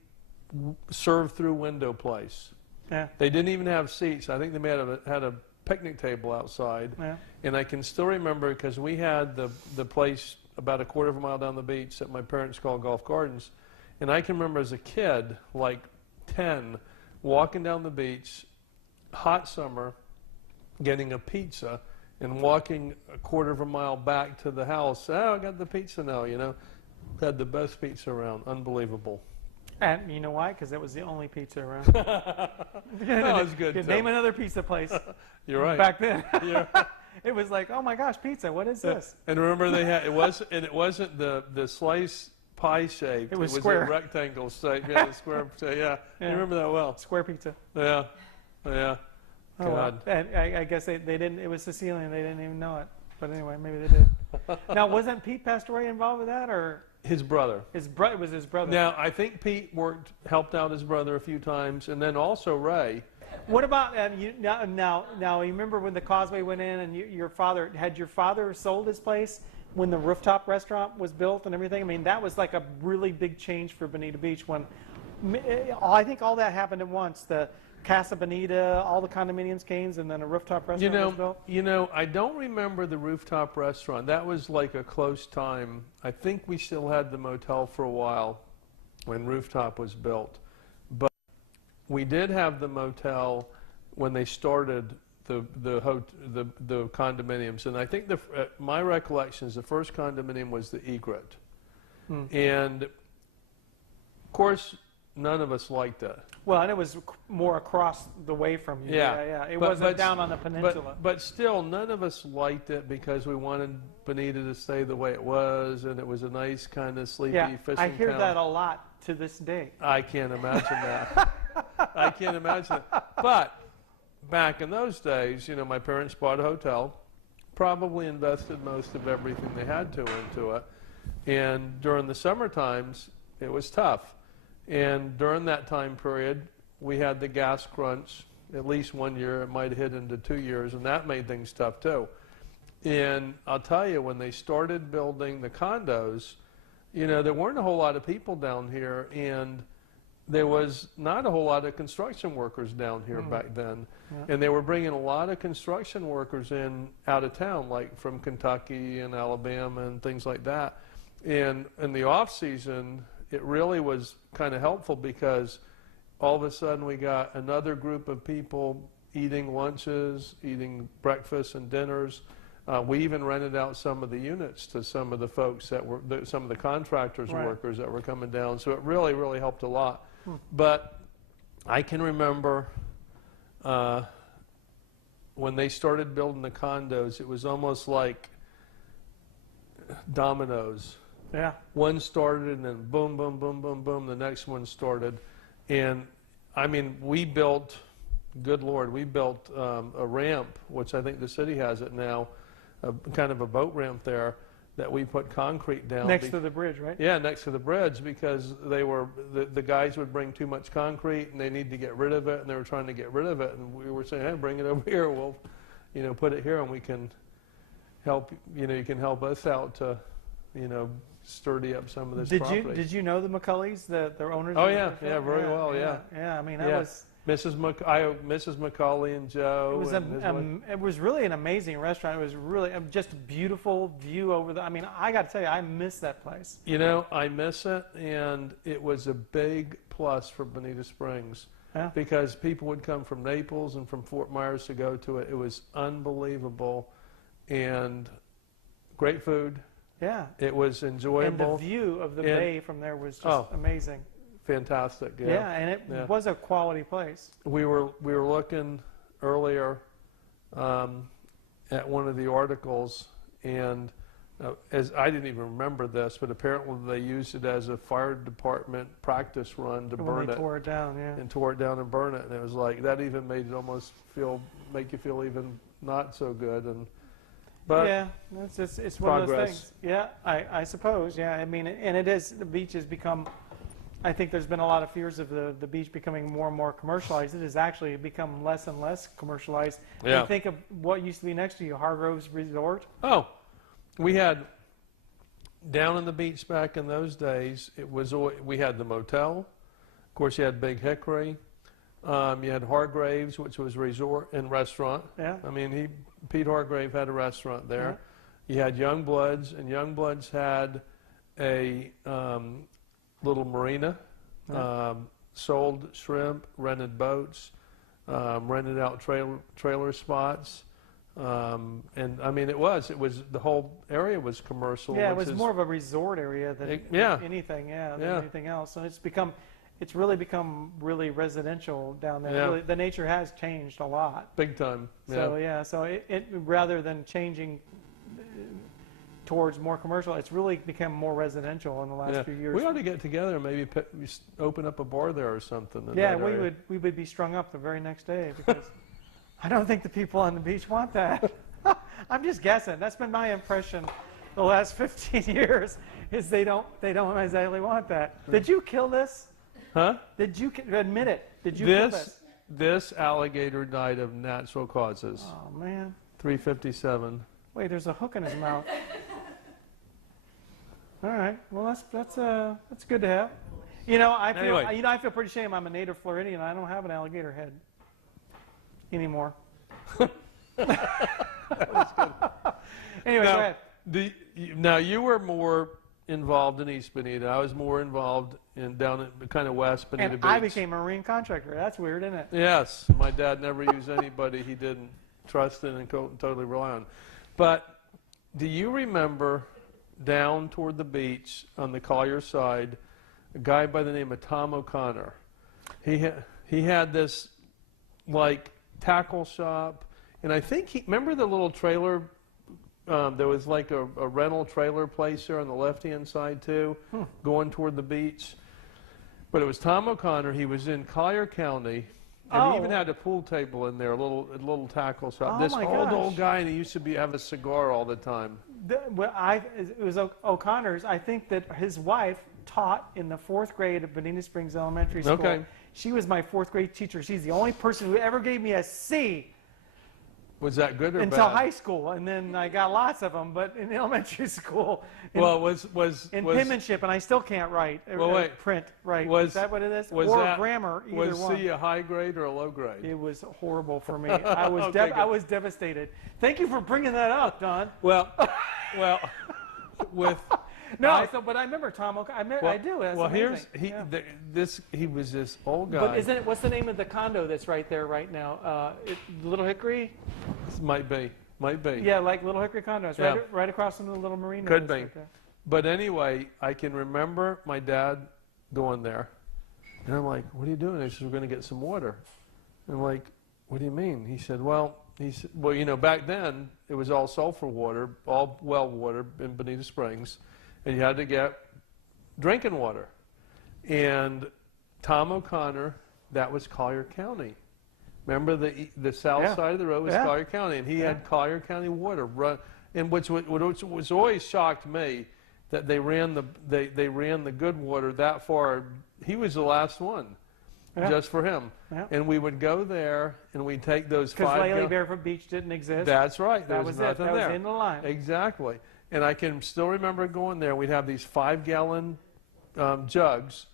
serve-through window place. Yeah. They didn't even have seats. I think they may have had a picnic table outside. Yeah. And I can still remember because we had the place about a quarter of a mile down the beach that my parents called Gulf Gardens. And I can remember as a kid, like 10, walking down the beach, hot summer, getting a pizza, and walking a quarter of a mile back to the house. Oh, I got the pizza now, you know. Had the best pizza around. Unbelievable. And you know why? Because it was the only pizza around. That was good. Name another pizza place. You're right. Back then. It was like, oh my gosh, pizza. What is this? And remember, they had it wasn't the slice pie shape. It was square. A rectangle shape. Yeah, the square shape. Yeah. You remember that well. Square pizza. Yeah. Yeah. Oh, God. Well. And I guess they didn't. It was Sicilian. They didn't even know it. But anyway, maybe they did. Now, wasn't Pete Pastore involved with that, or his brother? It was his brother. Now, I think Pete helped out his brother a few times, and then also Ray. What about now? You remember when the Causeway went in, and your father sold his place when the rooftop restaurant was built and everything? I mean, that was like a really big change for Bonita Beach. When I think all that happened at once. The Casa Bonita, all the condominiums came, and then a rooftop restaurant was built. You know, I don't remember the rooftop restaurant. That was like a close time. I think we still had the motel for a while when rooftop was built. But we did have the motel when they started the condominiums. And I think my recollection is the first condominium was the Egret. And, of course, none of us liked it. Well, and it was more across the way from you. Yeah. It wasn't down on the peninsula. But still, none of us liked it because we wanted Bonita to stay the way it was, and it was a nice kind of sleepy fishing I hear town. that a lot to this day. I can't imagine that. I can't imagine it. But back in those days, you know, my parents bought a hotel, probably invested most of everything they had to into it, and during the summer times, it was tough. And during that time period, we had the gas crunch. At least 1 year, it might have hit into 2 years, and that made things tough too. And I'll tell you, when they started building the condos, you know, there weren't a whole lot of people down here, and there was not a whole lot of construction workers down here back then. Yeah. And they were bringing a lot of construction workers in out of town, like from Kentucky and Alabama and things like that. And in the off season, it really was kind of helpful because all of a sudden we got another group of people eating lunches, eating breakfasts and dinners. We even rented out some of the units to some of the folks that were, some of the contractors and workers that were coming down. So it really, really helped a lot. But I can remember when they started building the condos, it was almost like dominoes. Yeah. One started and then boom, boom, boom, boom, boom, the next one started. And I mean, we built, good Lord, we built a ramp, which I think the city has it now, kind of a boat ramp there that we put concrete down. Next to the bridge, right? Yeah, next to the bridge, because they were, the guys would bring too much concrete and they needed to get rid of it, and they were trying to get rid of it. And we were saying, hey, bring it over here. We'll, you know, put it here and we can help, you know, you can help us out to, you know, sturdy up some of this property. Did you know the McCulleys, the owners? Oh of yeah, the yeah, very well, yeah. Yeah, I mean, that Yeah. was... Mrs. McCauley and Joe. It was, it was really an amazing restaurant. It was really just a beautiful view over the... I mean, I got to tell you, I miss that place. You know, I miss it, and it was a big plus for Bonita Springs. Yeah. Because people would come from Naples and from Fort Myers to go to it. It was unbelievable, and great food. Yeah. It was enjoyable. And the view of the bay from there was just amazing. Fantastic. Yeah. Yeah, and it was a quality place. We were looking earlier at one of the articles, and as I didn't even remember this, but apparently they used it as a fire department practice run to burn it. Tore it down, yeah. And tore it down and burn it, and it was like that even made it almost make you feel even not so good. And but yeah, it's one of those things. Yeah, I suppose. Yeah, I mean, and it is, the beach has become. I think there's been a lot of fears of the beach becoming more and more commercialized. It has actually become less and less commercialized. Yeah. You think of what used to be next to you, Hargrove's Resort. Oh, we had down on the beach back in those days. It was we had the motel. Of course, you had Big Hickory. You had Hargrave's, which was resort and restaurant. Yeah. I mean, Pete Hargrave had a restaurant there. Yeah. You had Youngbloods, and Youngbloods had a little marina, sold shrimp, rented boats, rented out trailer spots, and I mean it was the whole area was commercial. Yeah, it was more of a resort area than anything. Yeah, than anything else, and it's really become really residential down there. Yeah. Really, the nature has changed a lot. Big time. So so it rather than changing towards more commercial, it's really become more residential in the last few years. We ought to get together and maybe open up a bar there or something. Yeah, we would be strung up the very next day because I don't think the people on the beach want that. I'm just guessing. That's been my impression the last 15 years is they don't exactly want that. Did you kill this? Huh? Did you admit it? Did you kill this? This alligator died of natural causes. Oh man. 357. Wait, there's a hook in his mouth. All right. Well, that's good to have. You know, I feel pretty ashamed. I'm a native Floridian. I don't have an alligator head anymore. Anyway, go ahead. Now you were more involved in East Bonita. I was more involved down in kind of West Bonita And Beach. I became a marine contractor. That's weird, isn't it? Yes, my dad never used anybody he didn't trust in and totally rely on. But do you remember down toward the beach on the Collier side, a guy by the name of Tom O'Connor? He had this like tackle shop, and I think remember the little trailer. There was like a rental trailer place there on the left-hand side too, going toward the beach. But it was Tom O'Connor. He was in Collier County, and he even had a pool table in there, a little tackle shop. Oh, This my old gosh. guy, and he used to have a cigar all the time. It was O'Connor's. I think that his wife taught in the 4th grade at Bonita Springs Elementary School. Okay. She was my 4th grade teacher. She's the only person who ever gave me a C Was that good or until bad? high school, and then I got lots of them. But in elementary school, Well, in penmanship, and I still can't write. Well, wait. Print, right? Was is that what it is? was Or that, grammar, either was one. C a high grade or a low grade? It was horrible for me. I was Okay, I was devastated. Thank you for bringing that up, Don. Well, with No, but I remember Tom. I do. That's well, amazing. he was this old guy. But isn't it? What's the name of the condo that's right there right now? Little Hickory. Might be. Yeah, like Little Hickory condos, Yeah. right across from the little marina. Could be. Right there. But anyway, I can remember my dad going there, and I'm like, "What are you doing?" He says, "We're going to get some water." I'm like, "What do you mean?" He said, "Well, you know, back then it was all sulfur water, all well water in Bonita Springs, and you had to get drinking water." And Tom O'Connor, that was Collier County. Remember the south side of the road was Collier County, and he had Collier County water run. And which was always shocked me that they ran the good water that far. He was the last one, just for him. Yeah. And we would go there and we'd take those 5 because Laley Barefoot Beach didn't exist. That's right. There that was was nothing it. That there. was in the line. Exactly. And I can still remember going there. We'd have these 5-gallon jugs,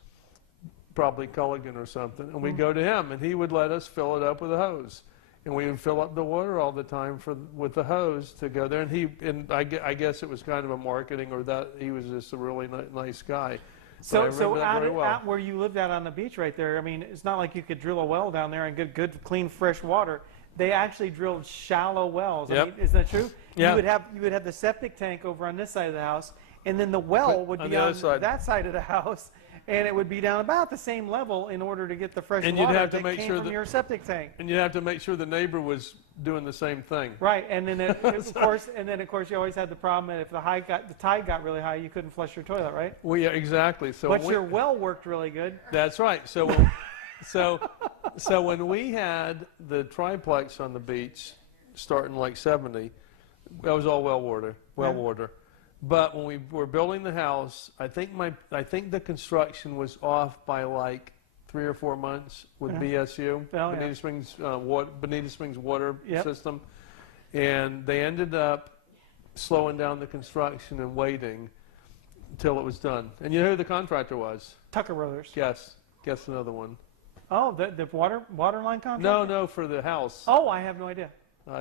probably Culligan or something, and we'd go to him, and he would let us fill it up with a hose. And we would fill up the water all the time with the hose to go there. And I guess it was kind of a marketing, or that he was just a really nice guy. So out where you lived out on the beach right there, I mean, it's not like you could drill a well down there and get good, clean, fresh water. They actually drilled shallow wells. Yep. I mean, isn't that true? Yeah. You would have the septic tank over on this side of the house, and then the well would be on that side of the house. And it would be down about the same level in order to get the fresh water that came from your septic tank. And you'd have to make sure the neighbor was doing the same thing. Right, and then of course, you always had the problem that if the tide got really high, you couldn't flush your toilet, right? Well, yeah, exactly. So but your well worked really good. That's right. So when we had the triplex on the beach, starting like '70, that was all well water. But when we were building the house, I think the construction was off by like 3 or 4 months with BSU, Bonita Springs water system, and they ended up slowing down the construction and waiting until it was done. And you know who the contractor was? Tucker Brothers. Guess another one. Oh, the water line contractor? No, for the house. Oh, I have no idea.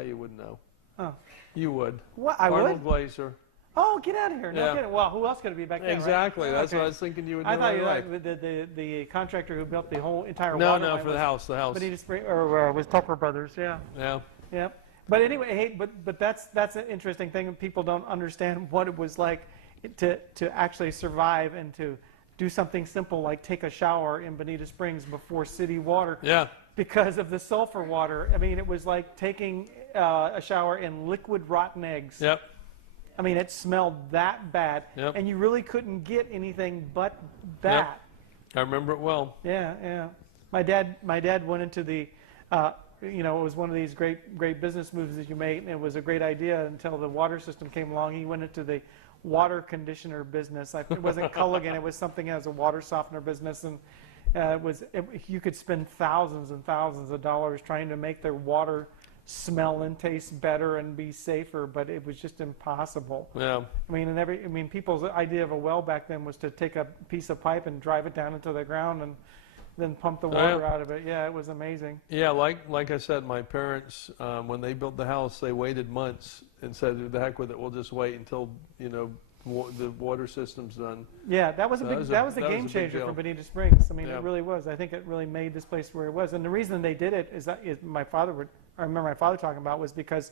You wouldn't know. Oh, you would. What? I Arnold would. Glazer. Oh, get out of here! No kidding. Well, who else could it be back then? Exactly. Right? That's what I was thinking you would know. I thought you right. were like the contractor who built the whole entire No, water no, line for the house. Bonita Springs, or was Tucker Brothers? Yeah. Yeah. Yeah. But anyway, hey, but that's an interesting thing. People don't understand what it was like to actually survive and to do something simple like take a shower in Bonita Springs before city water. Yeah. Because of the sulfur water. I mean, it was like taking a shower in liquid rotten eggs. Yep. I mean, it smelled that bad, and you really couldn't get anything but that. Yep. I remember it well. Yeah, yeah. My dad went into the, it was one of these great business moves that you made, and it was a great idea until the water system came along. He went into the water conditioner business. It wasn't Culligan, it was something as a water softener business, and you could spend thousands and thousands of dollars trying to make their water smell and taste better and be safer, but it was just impossible. Yeah. I mean, people's idea of a well back then was to take a piece of pipe and drive it down into the ground and then pump the water out of it. Yeah, it was amazing. Yeah, like I said, my parents, when they built the house, they waited months and said, "The heck with it, we'll just wait until the water system's done." Yeah, that was a game changer for Bonita Springs. I mean, it really was. I think it really made this place where it was. And the reason they did it is I remember my father talking about, was because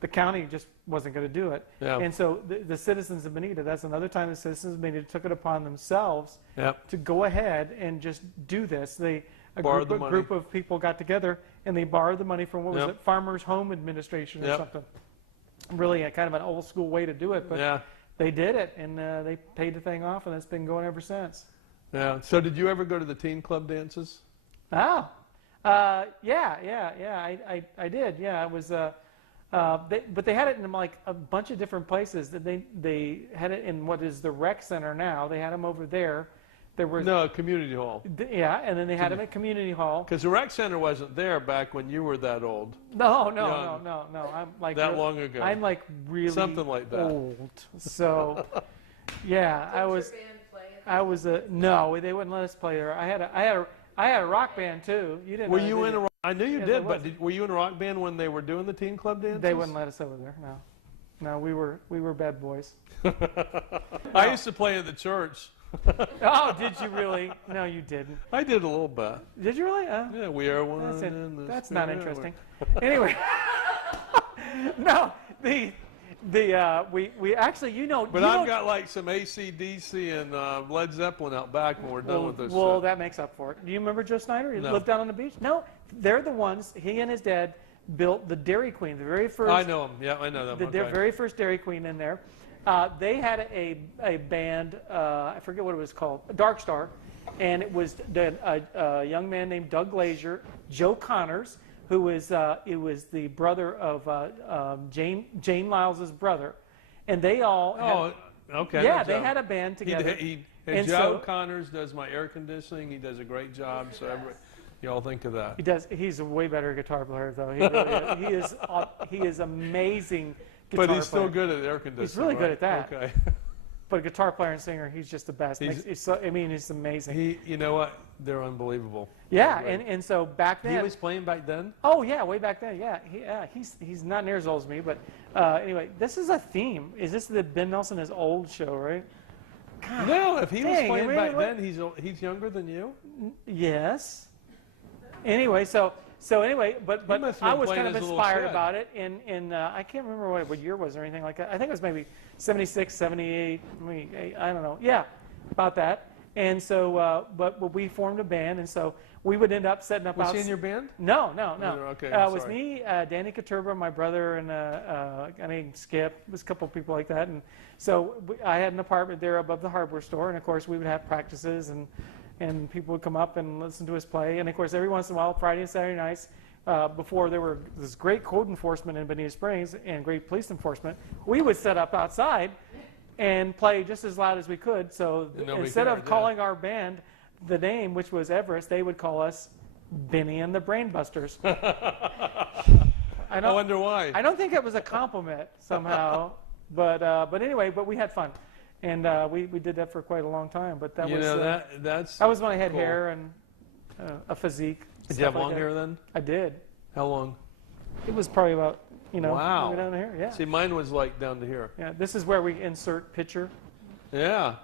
the county just wasn't going to do it. Yeah. And so the citizens of Bonita, that's another time the citizens of Bonita took it upon themselves to go ahead and just do this. A group of people got together and they borrowed the money from, what was it, Farmers Home Administration or something. Really a kind of an old school way to do it, but they did it, and they paid the thing off, and it's been going ever since. Yeah. So did you ever go to the teen club dances? Oh. I did. Yeah, it was. But they had it in like a bunch of different places. They had it in what is the rec center now. They had them over there. There was No, community hall. yeah, and then they had them at community hall. Because the rec center wasn't there back when you were that old. No. I'm like That long ago. I'm like really Something like that. old. So yeah, I was. I was a no. They wouldn't let us play there. I had a rock band too. You didn't. Were know, you did in a rock? I knew you Yes, I did, was. but were you in a rock band when they were doing the teen club dances? They wouldn't let us over there. No, we were bad boys. I used to play in the church. Oh, did you really? No, you didn't. I did a little bit. Did you really? Yeah, we are one. That's, in the that's not spirit. interesting. Anyway, no, we actually, But I've got like some AC/DC and Led Zeppelin out back when we're done with this. Well, that makes up for it. Do you remember Joe Snyder? He No. lived down on the beach? No, they're the ones, he and his dad built the Dairy Queen, the very first. I know them. Yeah, I know them. The Okay. very first Dairy Queen in there. They had a band, I forget what it was called, Dark Star, and it was a young man named Doug Glazier, Joe Connors, who was it was the brother of Jane Lyles's brother, and they all. Oh, okay. Yeah, I know they Joe. had a band together. And And Joe so- Connors does my air conditioning. He does a great job. So y'all think of that. He does. He's a way better guitar player, though. He really is. He is amazing. Guitar But he's still player. good at air conditioning. He's really good right? at that. Okay. But guitar player and singer, he's just the best. He's amazing. You know what? They're unbelievable. Yeah, They're great. and so back then. He was playing back then? Oh yeah, way back then. Yeah, he's not near as old as me, but anyway, this is a theme. Is this the Ben Nelson is old show, right? No, if he was dang, playing it back really then, he's younger than you. Yes. Anyway, so anyway, but must have I been was playing kind of as a little inspired kid. about it in I can't remember what year was or anything like that. I think it was maybe 76, 78, I don't know. Yeah, about that. And so, but we formed a band, and so we would end up setting up. Was he in your band? No. Okay, It was sorry. me, Danny Katurba, my brother, and a guy named Skip. It was a couple of people like that. And so I had an apartment there above the hardware store, and of course we would have practices, and people would come up and listen to us play. And of course, every once in a while, Friday and Saturday nights, before there were this great code enforcement in Bonita Springs and great police enforcement, we would set up outside and play just as loud as we could. So And nobody instead cared, of calling our band the name, which was Everest, they would call us Benny and the Brainbusters. I wonder why. I don't think it was a compliment somehow, but anyway, but we had fun, and we did that for quite a long time. But that that's. that was when I had cool. hair and a physique. Did you have stuff like long that. hair then? I did. How long? It was probably about Wow. maybe down here. Yeah. See, mine was like down to here. Yeah. This is where we insert picture. Yeah.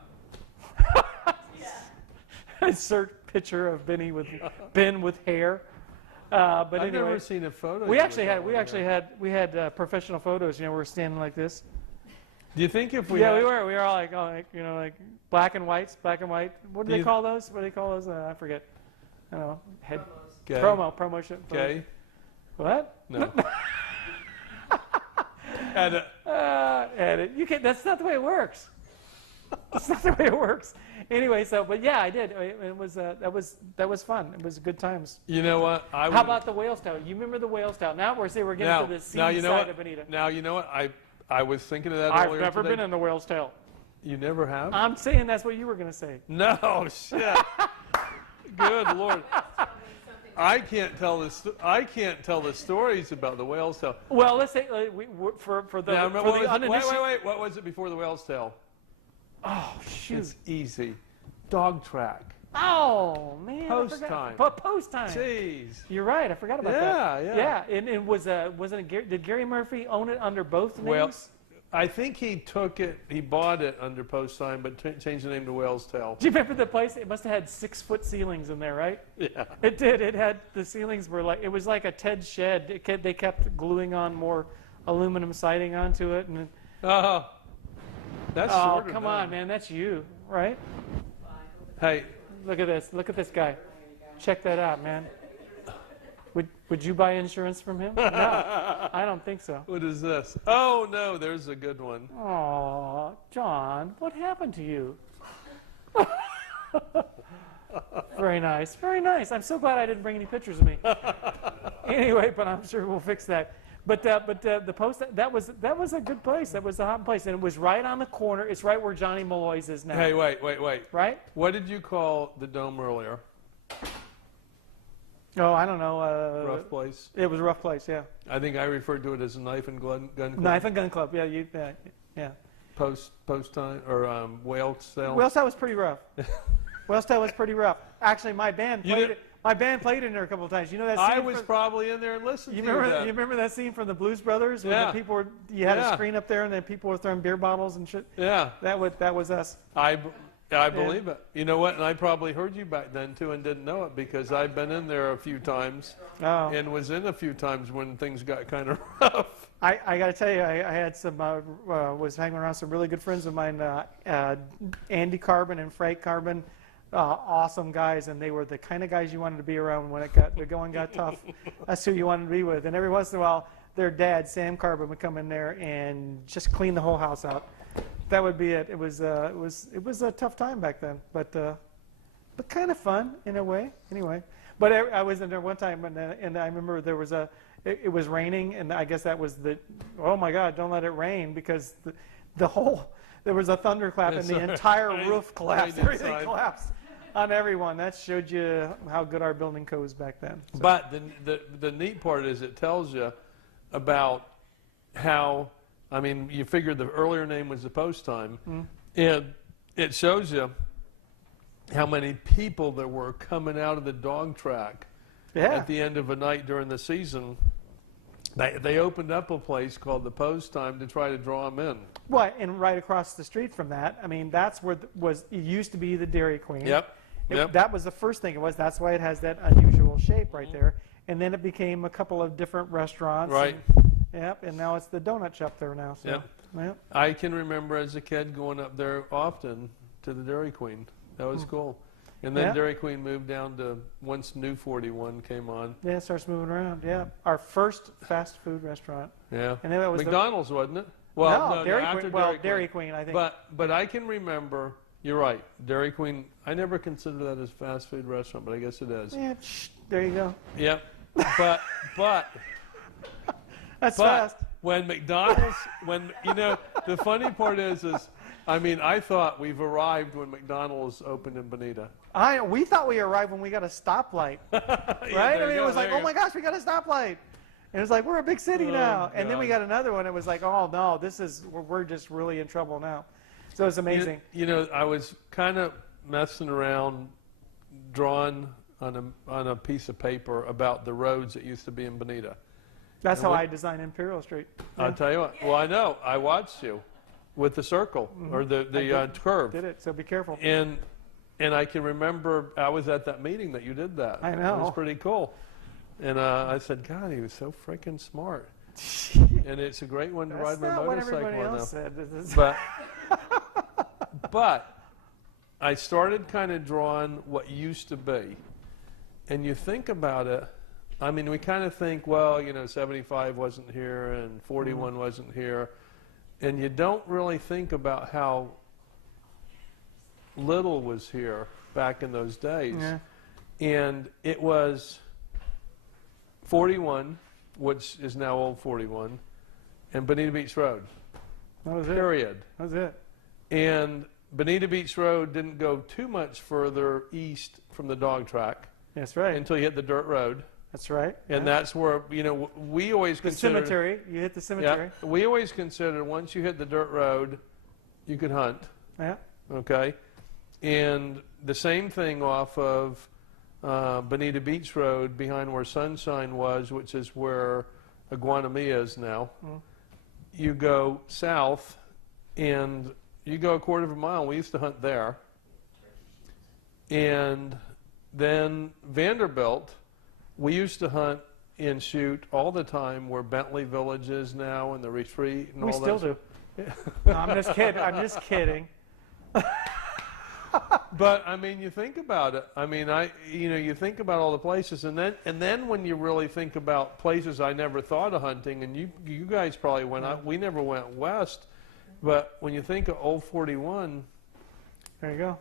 Insert picture of Ben with hair. But I've anyway, never seen a photo. we of actually you. had professional photos. We're standing like this. Do you think if we? Yeah, had- we were all like like black and white. What do they call those? What do they call those? I forget. I don't know. Head Okay. promotion. Okay. What? No. Edit. You can't. That's not the way it works. That's not the way it works. Anyway, but yeah, I did. It was that was fun. It was good times. You know what? How about the Whale's Tail? You remember the Whale's Tail? Now we're getting to the sea now you know side what? of Bonita. Now you know what? I was thinking of that I've earlier never today. been in the Whale's Tail. You never have? I'm saying that's what you were going to say. No shit. Good Lord. I can't tell the stories about the whale's tail. Well, let's say for the Now, for what the was it- uninitiated. wait. What was it before the whale's tail? Oh shoot! It's easy. Dog track. Oh man! Post time. Post time. Jeez. You're right. I forgot about that. Yeah. And it wasn't Gary, did Gary Murphy own it under both names? Well, I think he bought it under post time, but changed the name to whale's tail. Do you remember the place? It must have had 6-foot ceilings in there, right? Yeah. It did. It had the ceilings were like it was like a Ted shed. They kept gluing on more aluminum siding onto it, and That's oh sort of come done. on, man, that's you, right? Hey, Look at this. Look at this guy. Check that out, man. Would you buy insurance from him? No, I don't think so. what is this? Oh no, there's a good one. Oh, John, what happened to you? Very nice, very nice. I'm so glad I didn't bring any pictures of me. Anyway, but I'm sure we'll fix that. But the post, that was a good place. That was a hot place, and it was right on the corner. It's right where Johnny Malloy's is now. Hey, wait. Right? What did you call the dome earlier? Oh, I don't know. Rough place? It was a rough place, yeah. I think I referred to it as a knife and gun club. Knife and Gun Club, yeah. Yeah. Post time, or whale sale? Whalestown was pretty rough. Whalestown was pretty rough. Actually, my band played in there a couple of times. You know that scene? I was probably in there and listened You to remember that. You remember that scene from the Blues Brothers? Where Yeah. the people were, you had a screen up there, and then people were throwing beer bottles and shit. Yeah. That was us. I believe it. You know what? And I probably heard you back then too and didn't know it because I've been in there a few times and was in a few times when things got kind of rough. I got to tell you, I had some, was hanging around some really good friends of mine, Andy Carbon and Frank Carbon, awesome guys, and they were the kind of guys you wanted to be around when the going got tough. That's who you wanted to be with. And every once in a while, their dad, Sam Carbon, would come in there and just clean the whole house out. That would be it. It was a tough time back then, but kind of fun in a way. Anyway, but I was in there one time, and I remember there was it was raining, and I guess that was oh my God, don't let it rain, because there was a thunderclap and the entire roof collapsed. Everything collapsed on everyone. That showed you how good our building code was back then. So. But the neat part is it tells you about how. I mean, you figure the earlier name was the post time, and it shows you how many people there were coming out of the dog track at the end of a night during the season. They opened up a place called the Post Time to try to draw them in. Well, and right across the street from that, I mean, that's where it used to be the Dairy Queen. Yep. That was the first thing it was. That's why it has that unusual shape right there. And then it became a couple of different restaurants. Right. Yep, and now it's the donut shop there now. So, yep. I can remember as a kid going up there often to the Dairy Queen. That was cool. And then Dairy Queen moved down to once New 41 came on. Yeah, it starts moving around. Yeah, our first fast food restaurant. Yeah. And then it was McDonald's, wasn't it? Well, no, Dairy after Queen. Dairy Well, Queen. Dairy Queen, I think. But I can remember. You're right, Dairy Queen. I never considered that as a fast food restaurant, but I guess it is. Yeah, there you go. Yep. But that's fast. When McDonald's, the funny part is, I mean, I thought we've arrived when McDonald's opened in Bonita. We thought we arrived when we got a stoplight, right? I mean, it was like, oh my gosh, we got a stoplight. And it's like, we're a big city now. And then we got another one. It was like, oh no, we're just really in trouble now. So it's amazing. I was kind of messing around, drawing on a piece of paper about the roads that used to be in Bonita. That's how I designed Imperial Street. I'll tell you what. Well, I know. I watched you with the circle or the curve. Did it? So be careful. And I can remember I was at that meeting that you did that. I know. It was pretty cool. And I said, God, he was so freaking smart. And it's a great one to ride my motorcycle on. Else said. But I started kind of drawing what used to be. And you think about it, I mean, we kind of think, well, 75 wasn't here and 41 wasn't here. And you don't really think about how little was here back in those days. Yeah. And it was 41, which is now Old 41, and Bonita Beach Road. That was Period. That was it. And Bonita Beach Road didn't go too much further east from the dog track. That's right. Until you hit the dirt road. That's right. And that's where, we always considered... The cemetery. You hit the cemetery. Yeah, we always considered once you hit the dirt road, you could hunt. Yeah. Okay? And the same thing off of Bonita Beach Road behind where Sunshine was, which is where Iguanamia is now. You go south and you go a quarter of a mile. We used to hunt there. And then Vanderbilt, we used to hunt and shoot all the time where Bentley Village is now and the retreat and all that. We still do. No, I'm just kidding. I'm just kidding. But I mean, you think about it. I mean, you think about all the places, and then when you really think about places I never thought of hunting, and you guys probably went out. We never went west, but when you think of Old 41, there you go.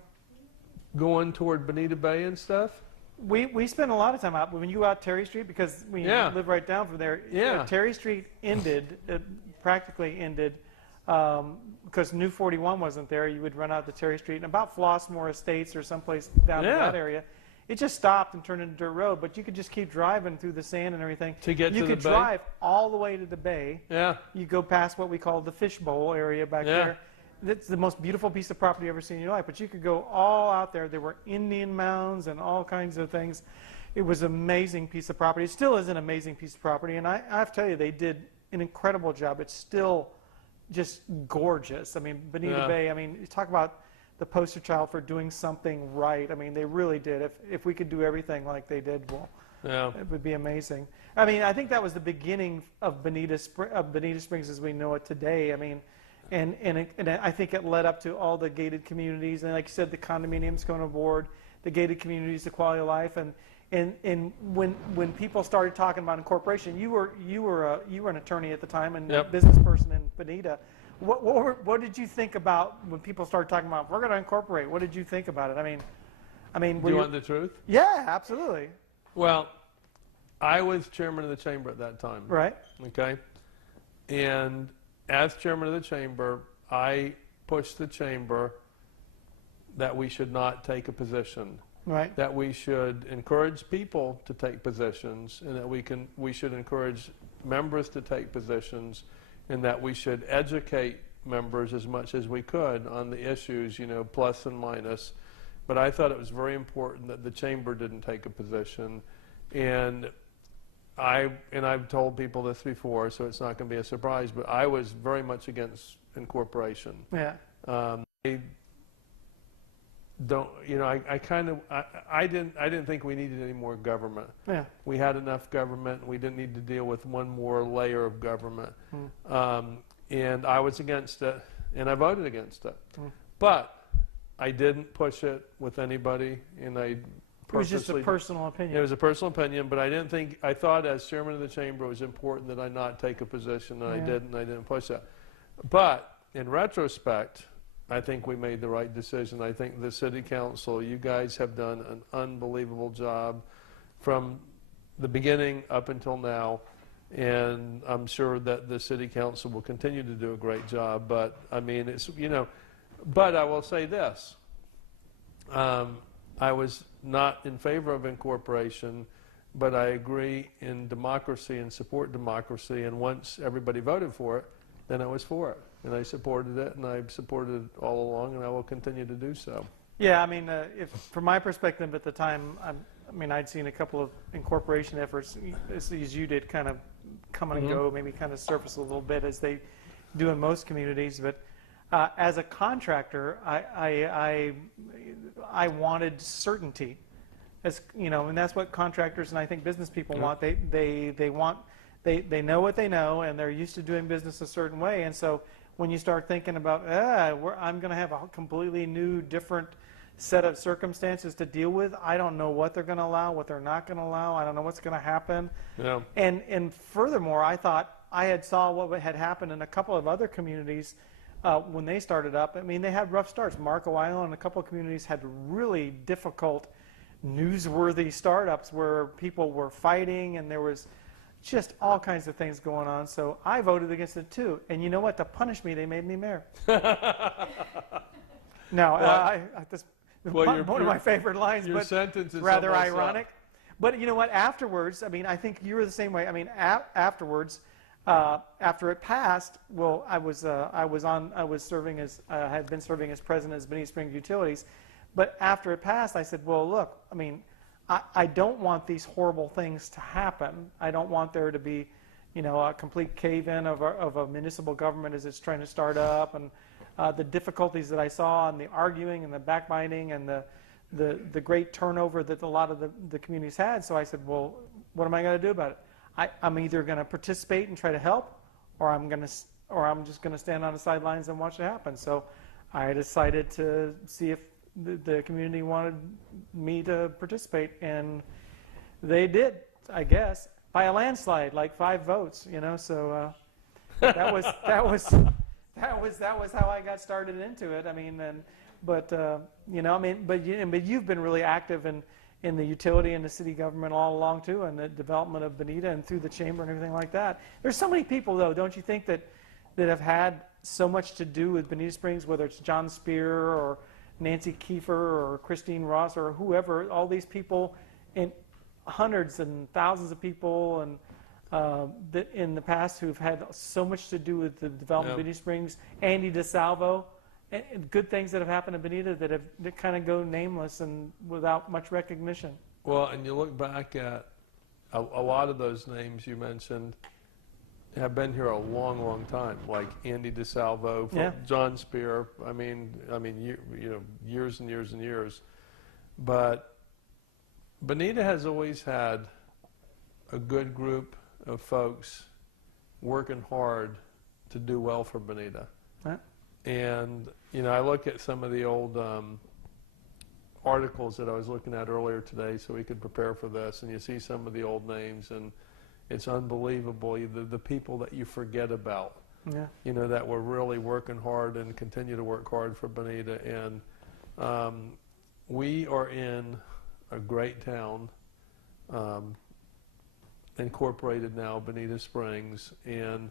Going toward Bonita Bay and stuff. We spent a lot of time out. When you go out Terry Street, because we live right down from there, Terry Street ended, practically ended, because New 41 wasn't there. You would run out to Terry Street, and about Flossmoor Estates or someplace down in that area, it just stopped and turned into dirt road. But you could just keep driving through the sand and everything. To get to the bay? You could drive all the way to the bay. Yeah. You go past what we call the fishbowl area back there. It's the most beautiful piece of property you've ever seen in your life. But you could go all out there. There were Indian mounds and all kinds of things. It was an amazing piece of property. It still is an amazing piece of property. And I have to tell you, they did an incredible job. It's still just gorgeous. I mean, Bonita Bay, I mean, you talk about the poster child for doing something right. I mean, they really did. If we could do everything like they did, well, it would be amazing. I mean, I think that was the beginning of Bonita Springs as we know it today. I mean, and I think it led up to all the gated communities, and like you said, the condominiums going aboard, the gated communities, the quality of life, and when people started talking about incorporation, you were an attorney at the time and a business person in Bonita. What did you think about when people started talking about we're going to incorporate? What did you think about it? I mean, do you want the truth? Yeah, absolutely. Well, I was chairman of the chamber at that time. Right. Okay. And as chairman of the chamber, I pushed the chamber that we should not take a position. Right. That we should encourage people to take positions, and that we should encourage members to take positions, and that we should educate members as much as we could on the issues, you know, plus and minus. But I thought it was very important that the chamber didn't take a position, and I've told people this before, so it's not going to be a surprise, but I was very much against incorporation. Yeah. I don't, you know, I didn't think we needed any more government. Yeah. We had enough government. We didn't need to deal with one more layer of government. And I was against it, and I voted against it. But I didn't push it with anybody, and I It was just a personal opinion. It was a personal opinion, but I thought as chairman of the chamber it was important that I not take a position, and I didn't push that. But in retrospect, I think we made the right decision. I think the city council, you guys have done an unbelievable job from the beginning up until now, and I'm sure that the city council will continue to do a great job. But I mean, it's, you know, but I will say this. I was not in favor of incorporation, but I agree in democracy and support democracy, and once everybody voted for it, then I was for it. And I supported it, and I've supported it all along, and I will continue to do so. Yeah, I mean, from my perspective at the time, I mean, I'd seen a couple of incorporation efforts, as you did, kind of come and go, maybe kind of surface a little bit as they do in most communities. But as a contractor, I wanted certainty, as you know, and that's what contractors and I think business people want. They want. They know what they know, and they're used to doing business a certain way. And so when you start thinking about, I'm going to have a completely new, different set of circumstances to deal with, I don't know what they're going to allow, what they're not going to allow. I don't know what's going to happen. Yeah. And furthermore, I thought I had saw what had happened in a couple of other communities when they started up. I mean, they had rough starts. Marco Island and a couple of communities had really difficult, newsworthy startups where people were fighting, and there was just all kinds of things going on. So I voted against it too. And you know what? To punish me, they made me mayor. No, one of my favorite lines, your but sentence is rather ironic. But you know what? Afterwards, I mean, I think you were the same way. I mean, afterwards, after it passed, well, I had been serving as president of Bonita Springs Utilities. But after it passed, I said, well, look, I mean, I don't want these horrible things to happen. I don't want there to be, you know, a complete cave-in of a municipal government as it's trying to start up, and the difficulties that I saw, and the arguing and the backbiting and the great turnover that a lot of the communities had. So I said, well, what am I going to do about it? I'm either going to participate and try to help, or I'm just going to stand on the sidelines and watch it happen. So I decided to see if the community wanted me to participate, and they did, I guess, by a landslide, like 5 votes, you know. So that was how I got started into it. I mean, but you know, I mean, but you've been really active in the utility and the city government all along too, and the development of Bonita and through the chamber and everything like that. There's so many people, though, don't you think, that have had so much to do with Bonita Springs, whether it's John Spear or Nancy Kiefer or Christine Ross or whoever, all these people, and hundreds and thousands of people and that in the past who've had so much to do with the development of Bonita Springs. Andy DeSalvo, and good things that have happened in Bonita that kind of go nameless and without much recognition. Well, and you look back at a lot of those names you mentioned have been here a long, long time, like Andy DeSalvo, John Spear. I mean, years and years and years. But Bonita has always had a good group of folks working hard to do well for Bonita. Right. And, I look at some of the old articles that I was looking at earlier today so we could prepare for this, and you see some of the old names, and it's unbelievable, the people that you forget about, that were really working hard and continue to work hard for Bonita. And we are in a great town, incorporated now, Bonita Springs, and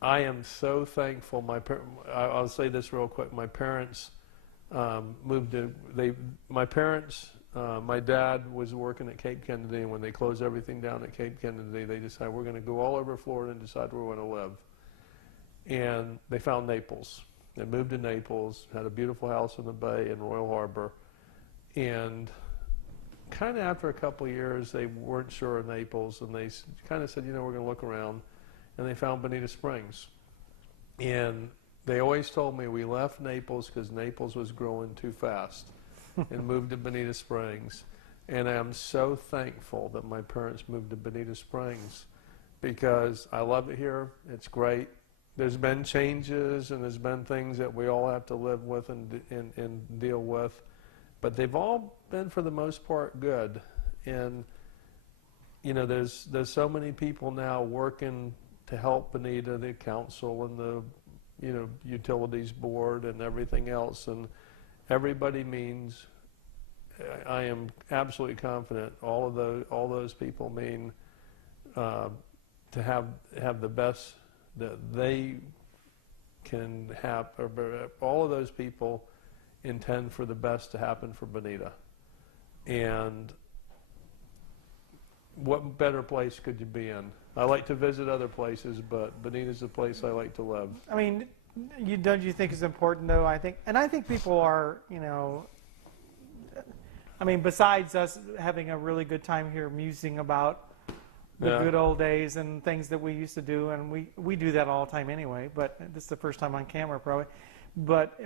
I am so thankful. I'll say this real quick. My parents moved to. My dad was working at Cape Kennedy, and when they closed everything down at Cape Kennedy, they decided we're going to go all over Florida and decide where we're going to live. And they found Naples. They moved to Naples, had a beautiful house in the bay in Royal Harbor, and kind of after a couple of years, they weren't sure of Naples, and they kind of said, we're going to look around. And they found Bonita Springs. And they always told me we left Naples because Naples was growing too fast and moved to Bonita Springs. And I'm so thankful that my parents moved to Bonita Springs because I love it here. It's great. There's been changes and there's been things that we all have to live with and deal with. But they've all been, for the most part, good. And, there's so many people now working to help Bonita, the council and the utilities board and everything else, and everybody means. I am absolutely confident all those people mean to have the best that they can have. All of those people intend for the best to happen for Bonita, and what better place could you be in? I like to visit other places, but Bonita's the place I like to live. I mean, don't you think it's important, though? I think people are, besides us having a really good time here musing about the good old days and things that we used to do, and we do that all the time anyway, but this is the first time on camera probably. But,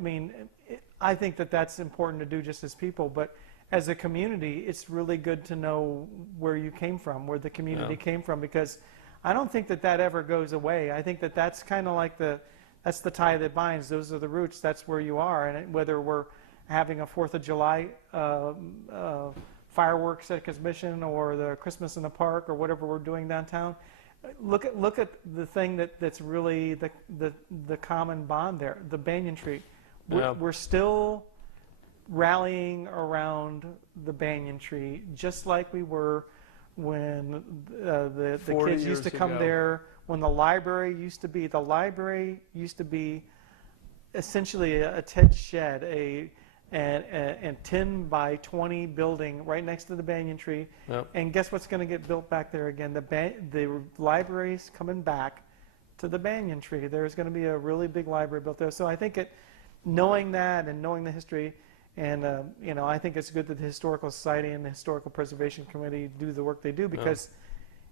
I think that's important to do just as people, but as a community, it's really good to know where you came from, where the community came from, because I don't think that ever goes away. I think that's kind of like that's the tie that binds. Those are the roots. That's where you are. And whether we're having a 4th of July fireworks exhibition or the Christmas in the park or whatever we're doing downtown, look at the thing that's really the common bond there, the banyan tree. We're still rallying around the banyan tree, just like we were when the kids used to come there, when the library used to be. The library used to be essentially a tent shed, a 10 by 20 building right next to the banyan tree. Yep. And guess what's going to get built back there again? The library's coming back to the banyan tree. There's going to be a really big library built there. So I think knowing that and knowing the history, and I think it's good that the Historical Society and the Historical Preservation Committee do the work they do, because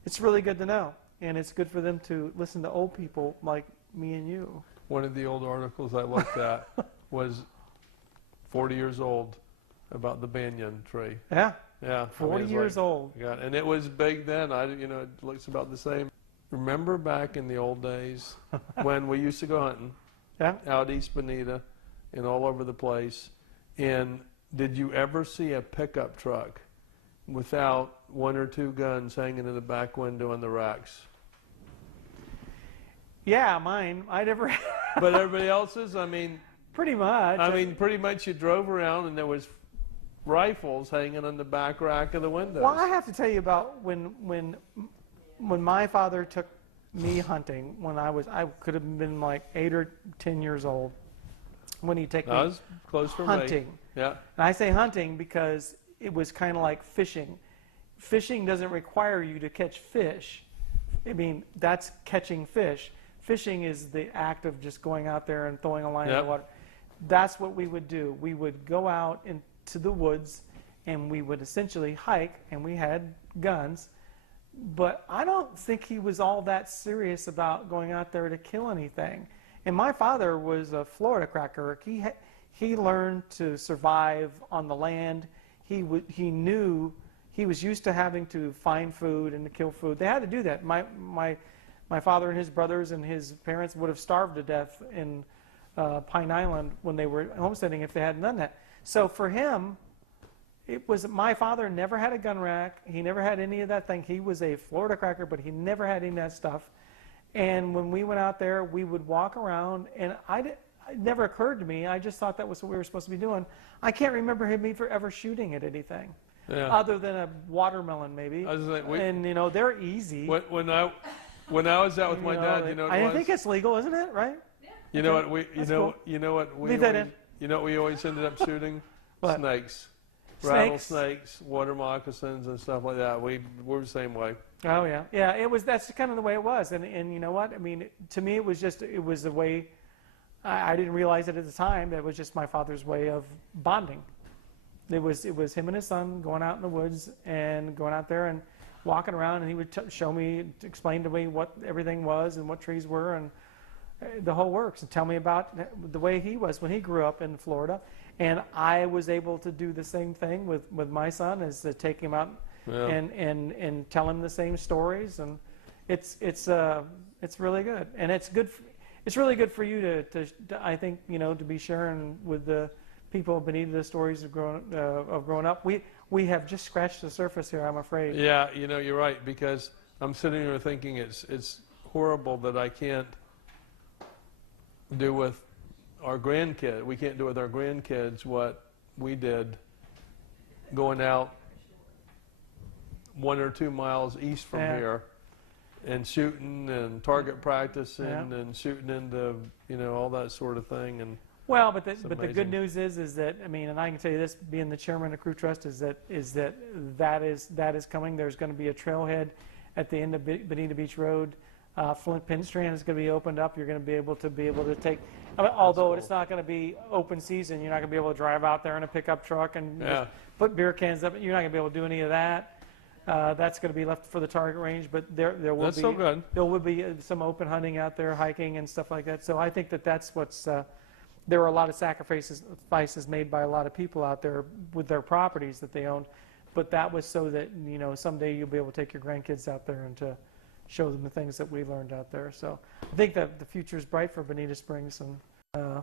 it's really good to know, and it's good for them to listen to old people like me and you. One of the old articles I looked at was 40 years old about the banyan tree. Yeah. Yeah. 40 years old. Yeah, and it was big then. It looks about the same. Remember back in the old days when we used to go hunting out East Bonita and all over the place. And did you ever see a pickup truck without 1 or 2 guns hanging in the back window on the racks? Yeah, mine. I never. But everybody else's, pretty much. Pretty much you drove around and there was rifles hanging on the back rack of the windows. Well, I have to tell you about when my father took me hunting when I could have been like 8 or 10 years old. When he'd take me was close for hunting. me. Yeah. And I say hunting because it was kind of like fishing. Fishing doesn't require you to catch fish. I mean, that's catching fish. Fishing is the act of just going out there and throwing a line in the water. That's what we would do. We would go out into the woods and we would essentially hike, and we had guns. But I don't think he was all that serious about going out there to kill anything. And my father was a Florida cracker. He learned to survive on the land. He knew he was used to having to find food and to kill food. They had to do that. My father and his brothers and his parents would have starved to death in Pine Island when they were homesteading if they hadn't done that. So for him, it was, my father never had a gun rack. He never had any of that thing. He was a Florida cracker, but he never had any of that stuff. And when we went out there, we would walk around, and it never occurred to me. I just thought that was what we were supposed to be doing. I can't remember him ever shooting at anything, other than a watermelon maybe. I was like, and you know, they're easy. When I was out with my dad, you know, I think it's legal, isn't it? Right? Yeah. You know what we always ended up shooting? Snakes. Rattlesnakes, water moccasins, and stuff like that. We're the same way. Oh yeah, yeah. That's kind of the way it was, and you know what? I mean, to me, it was the way. I didn't realize it at the time. That was just my father's way of bonding. It was him and his son going out in the woods and going out there and walking around, and he would explain to me what everything was and what trees were and the whole works, and tell me about the way he was when he grew up in Florida. And I was able to do the same thing with my son, is to take him out and tell him the same stories, and it's really good, and it's good. It's really good for you to I think, you know, to be sharing with the people of Bonita the stories of growing up. We have just scratched the surface here, I'm afraid. Yeah, you know, you're right, because I'm sitting here thinking it's horrible that I can't do with our grandkids. We can't do with our grandkids what we did going out 1 or 2 miles east from here and shooting and target practicing and shooting into, you know, all that sort of thing. And well, but the good news is that, I mean, and I can tell you this, being the chairman of Crew Trust, is that is coming. There's going to be a trailhead at the end of Bonita Beach Road. Flint Pin Strand is going to be opened up. You're going to be able to take, although it's not going to be open season, you're not going to be able to drive out there in a pickup truck and just put beer cans up. You're not going to be able to do any of that. That's going to be left for the target range, but there will be some open hunting out there, hiking and stuff like that. So I think that's what's. There are a lot of sacrifices made by a lot of people out there with their properties that they own, but that was so that, you know, someday you'll be able to take your grandkids out there and to show them the things that we learned out there. So I think that the future is bright for Bonita Springs, and I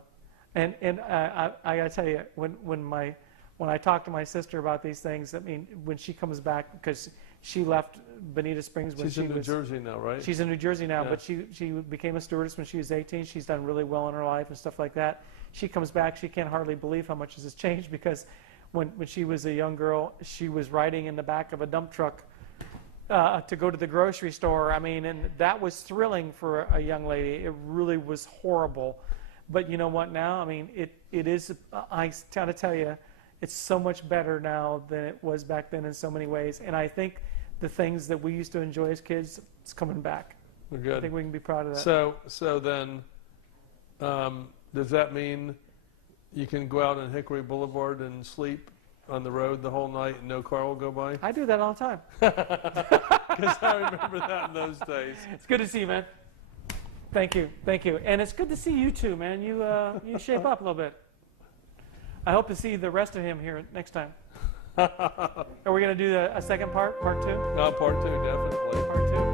got to tell you, when I talk to my sister about these things, I mean, when she comes back, because she left Bonita Springs when she's in New Jersey now, right? She's in New Jersey now, but she became a stewardess when she was 18. She's done really well in her life and stuff like that. She comes back, she can't hardly believe how much has changed, because when she was a young girl, she was riding in the back of a dump truck to go to the grocery store. I mean, and that was thrilling for a young lady. It really was horrible. But you know what now? I mean, it is, I gotta tell you, it's so much better now than it was back then in so many ways. And I think the things that we used to enjoy as kids, it's coming back. We're good. I think we can be proud of that. So then, does that mean you can go out on Hickory Boulevard and sleep on the road the whole night and no car will go by? I do that all the time. Because I remember that in those days. It's good to see you, man. Thank you. And it's good to see you too, man. You shape up a little bit. I hope to see the rest of him here next time. Are we going to do a second part two? Part two, definitely. Part two.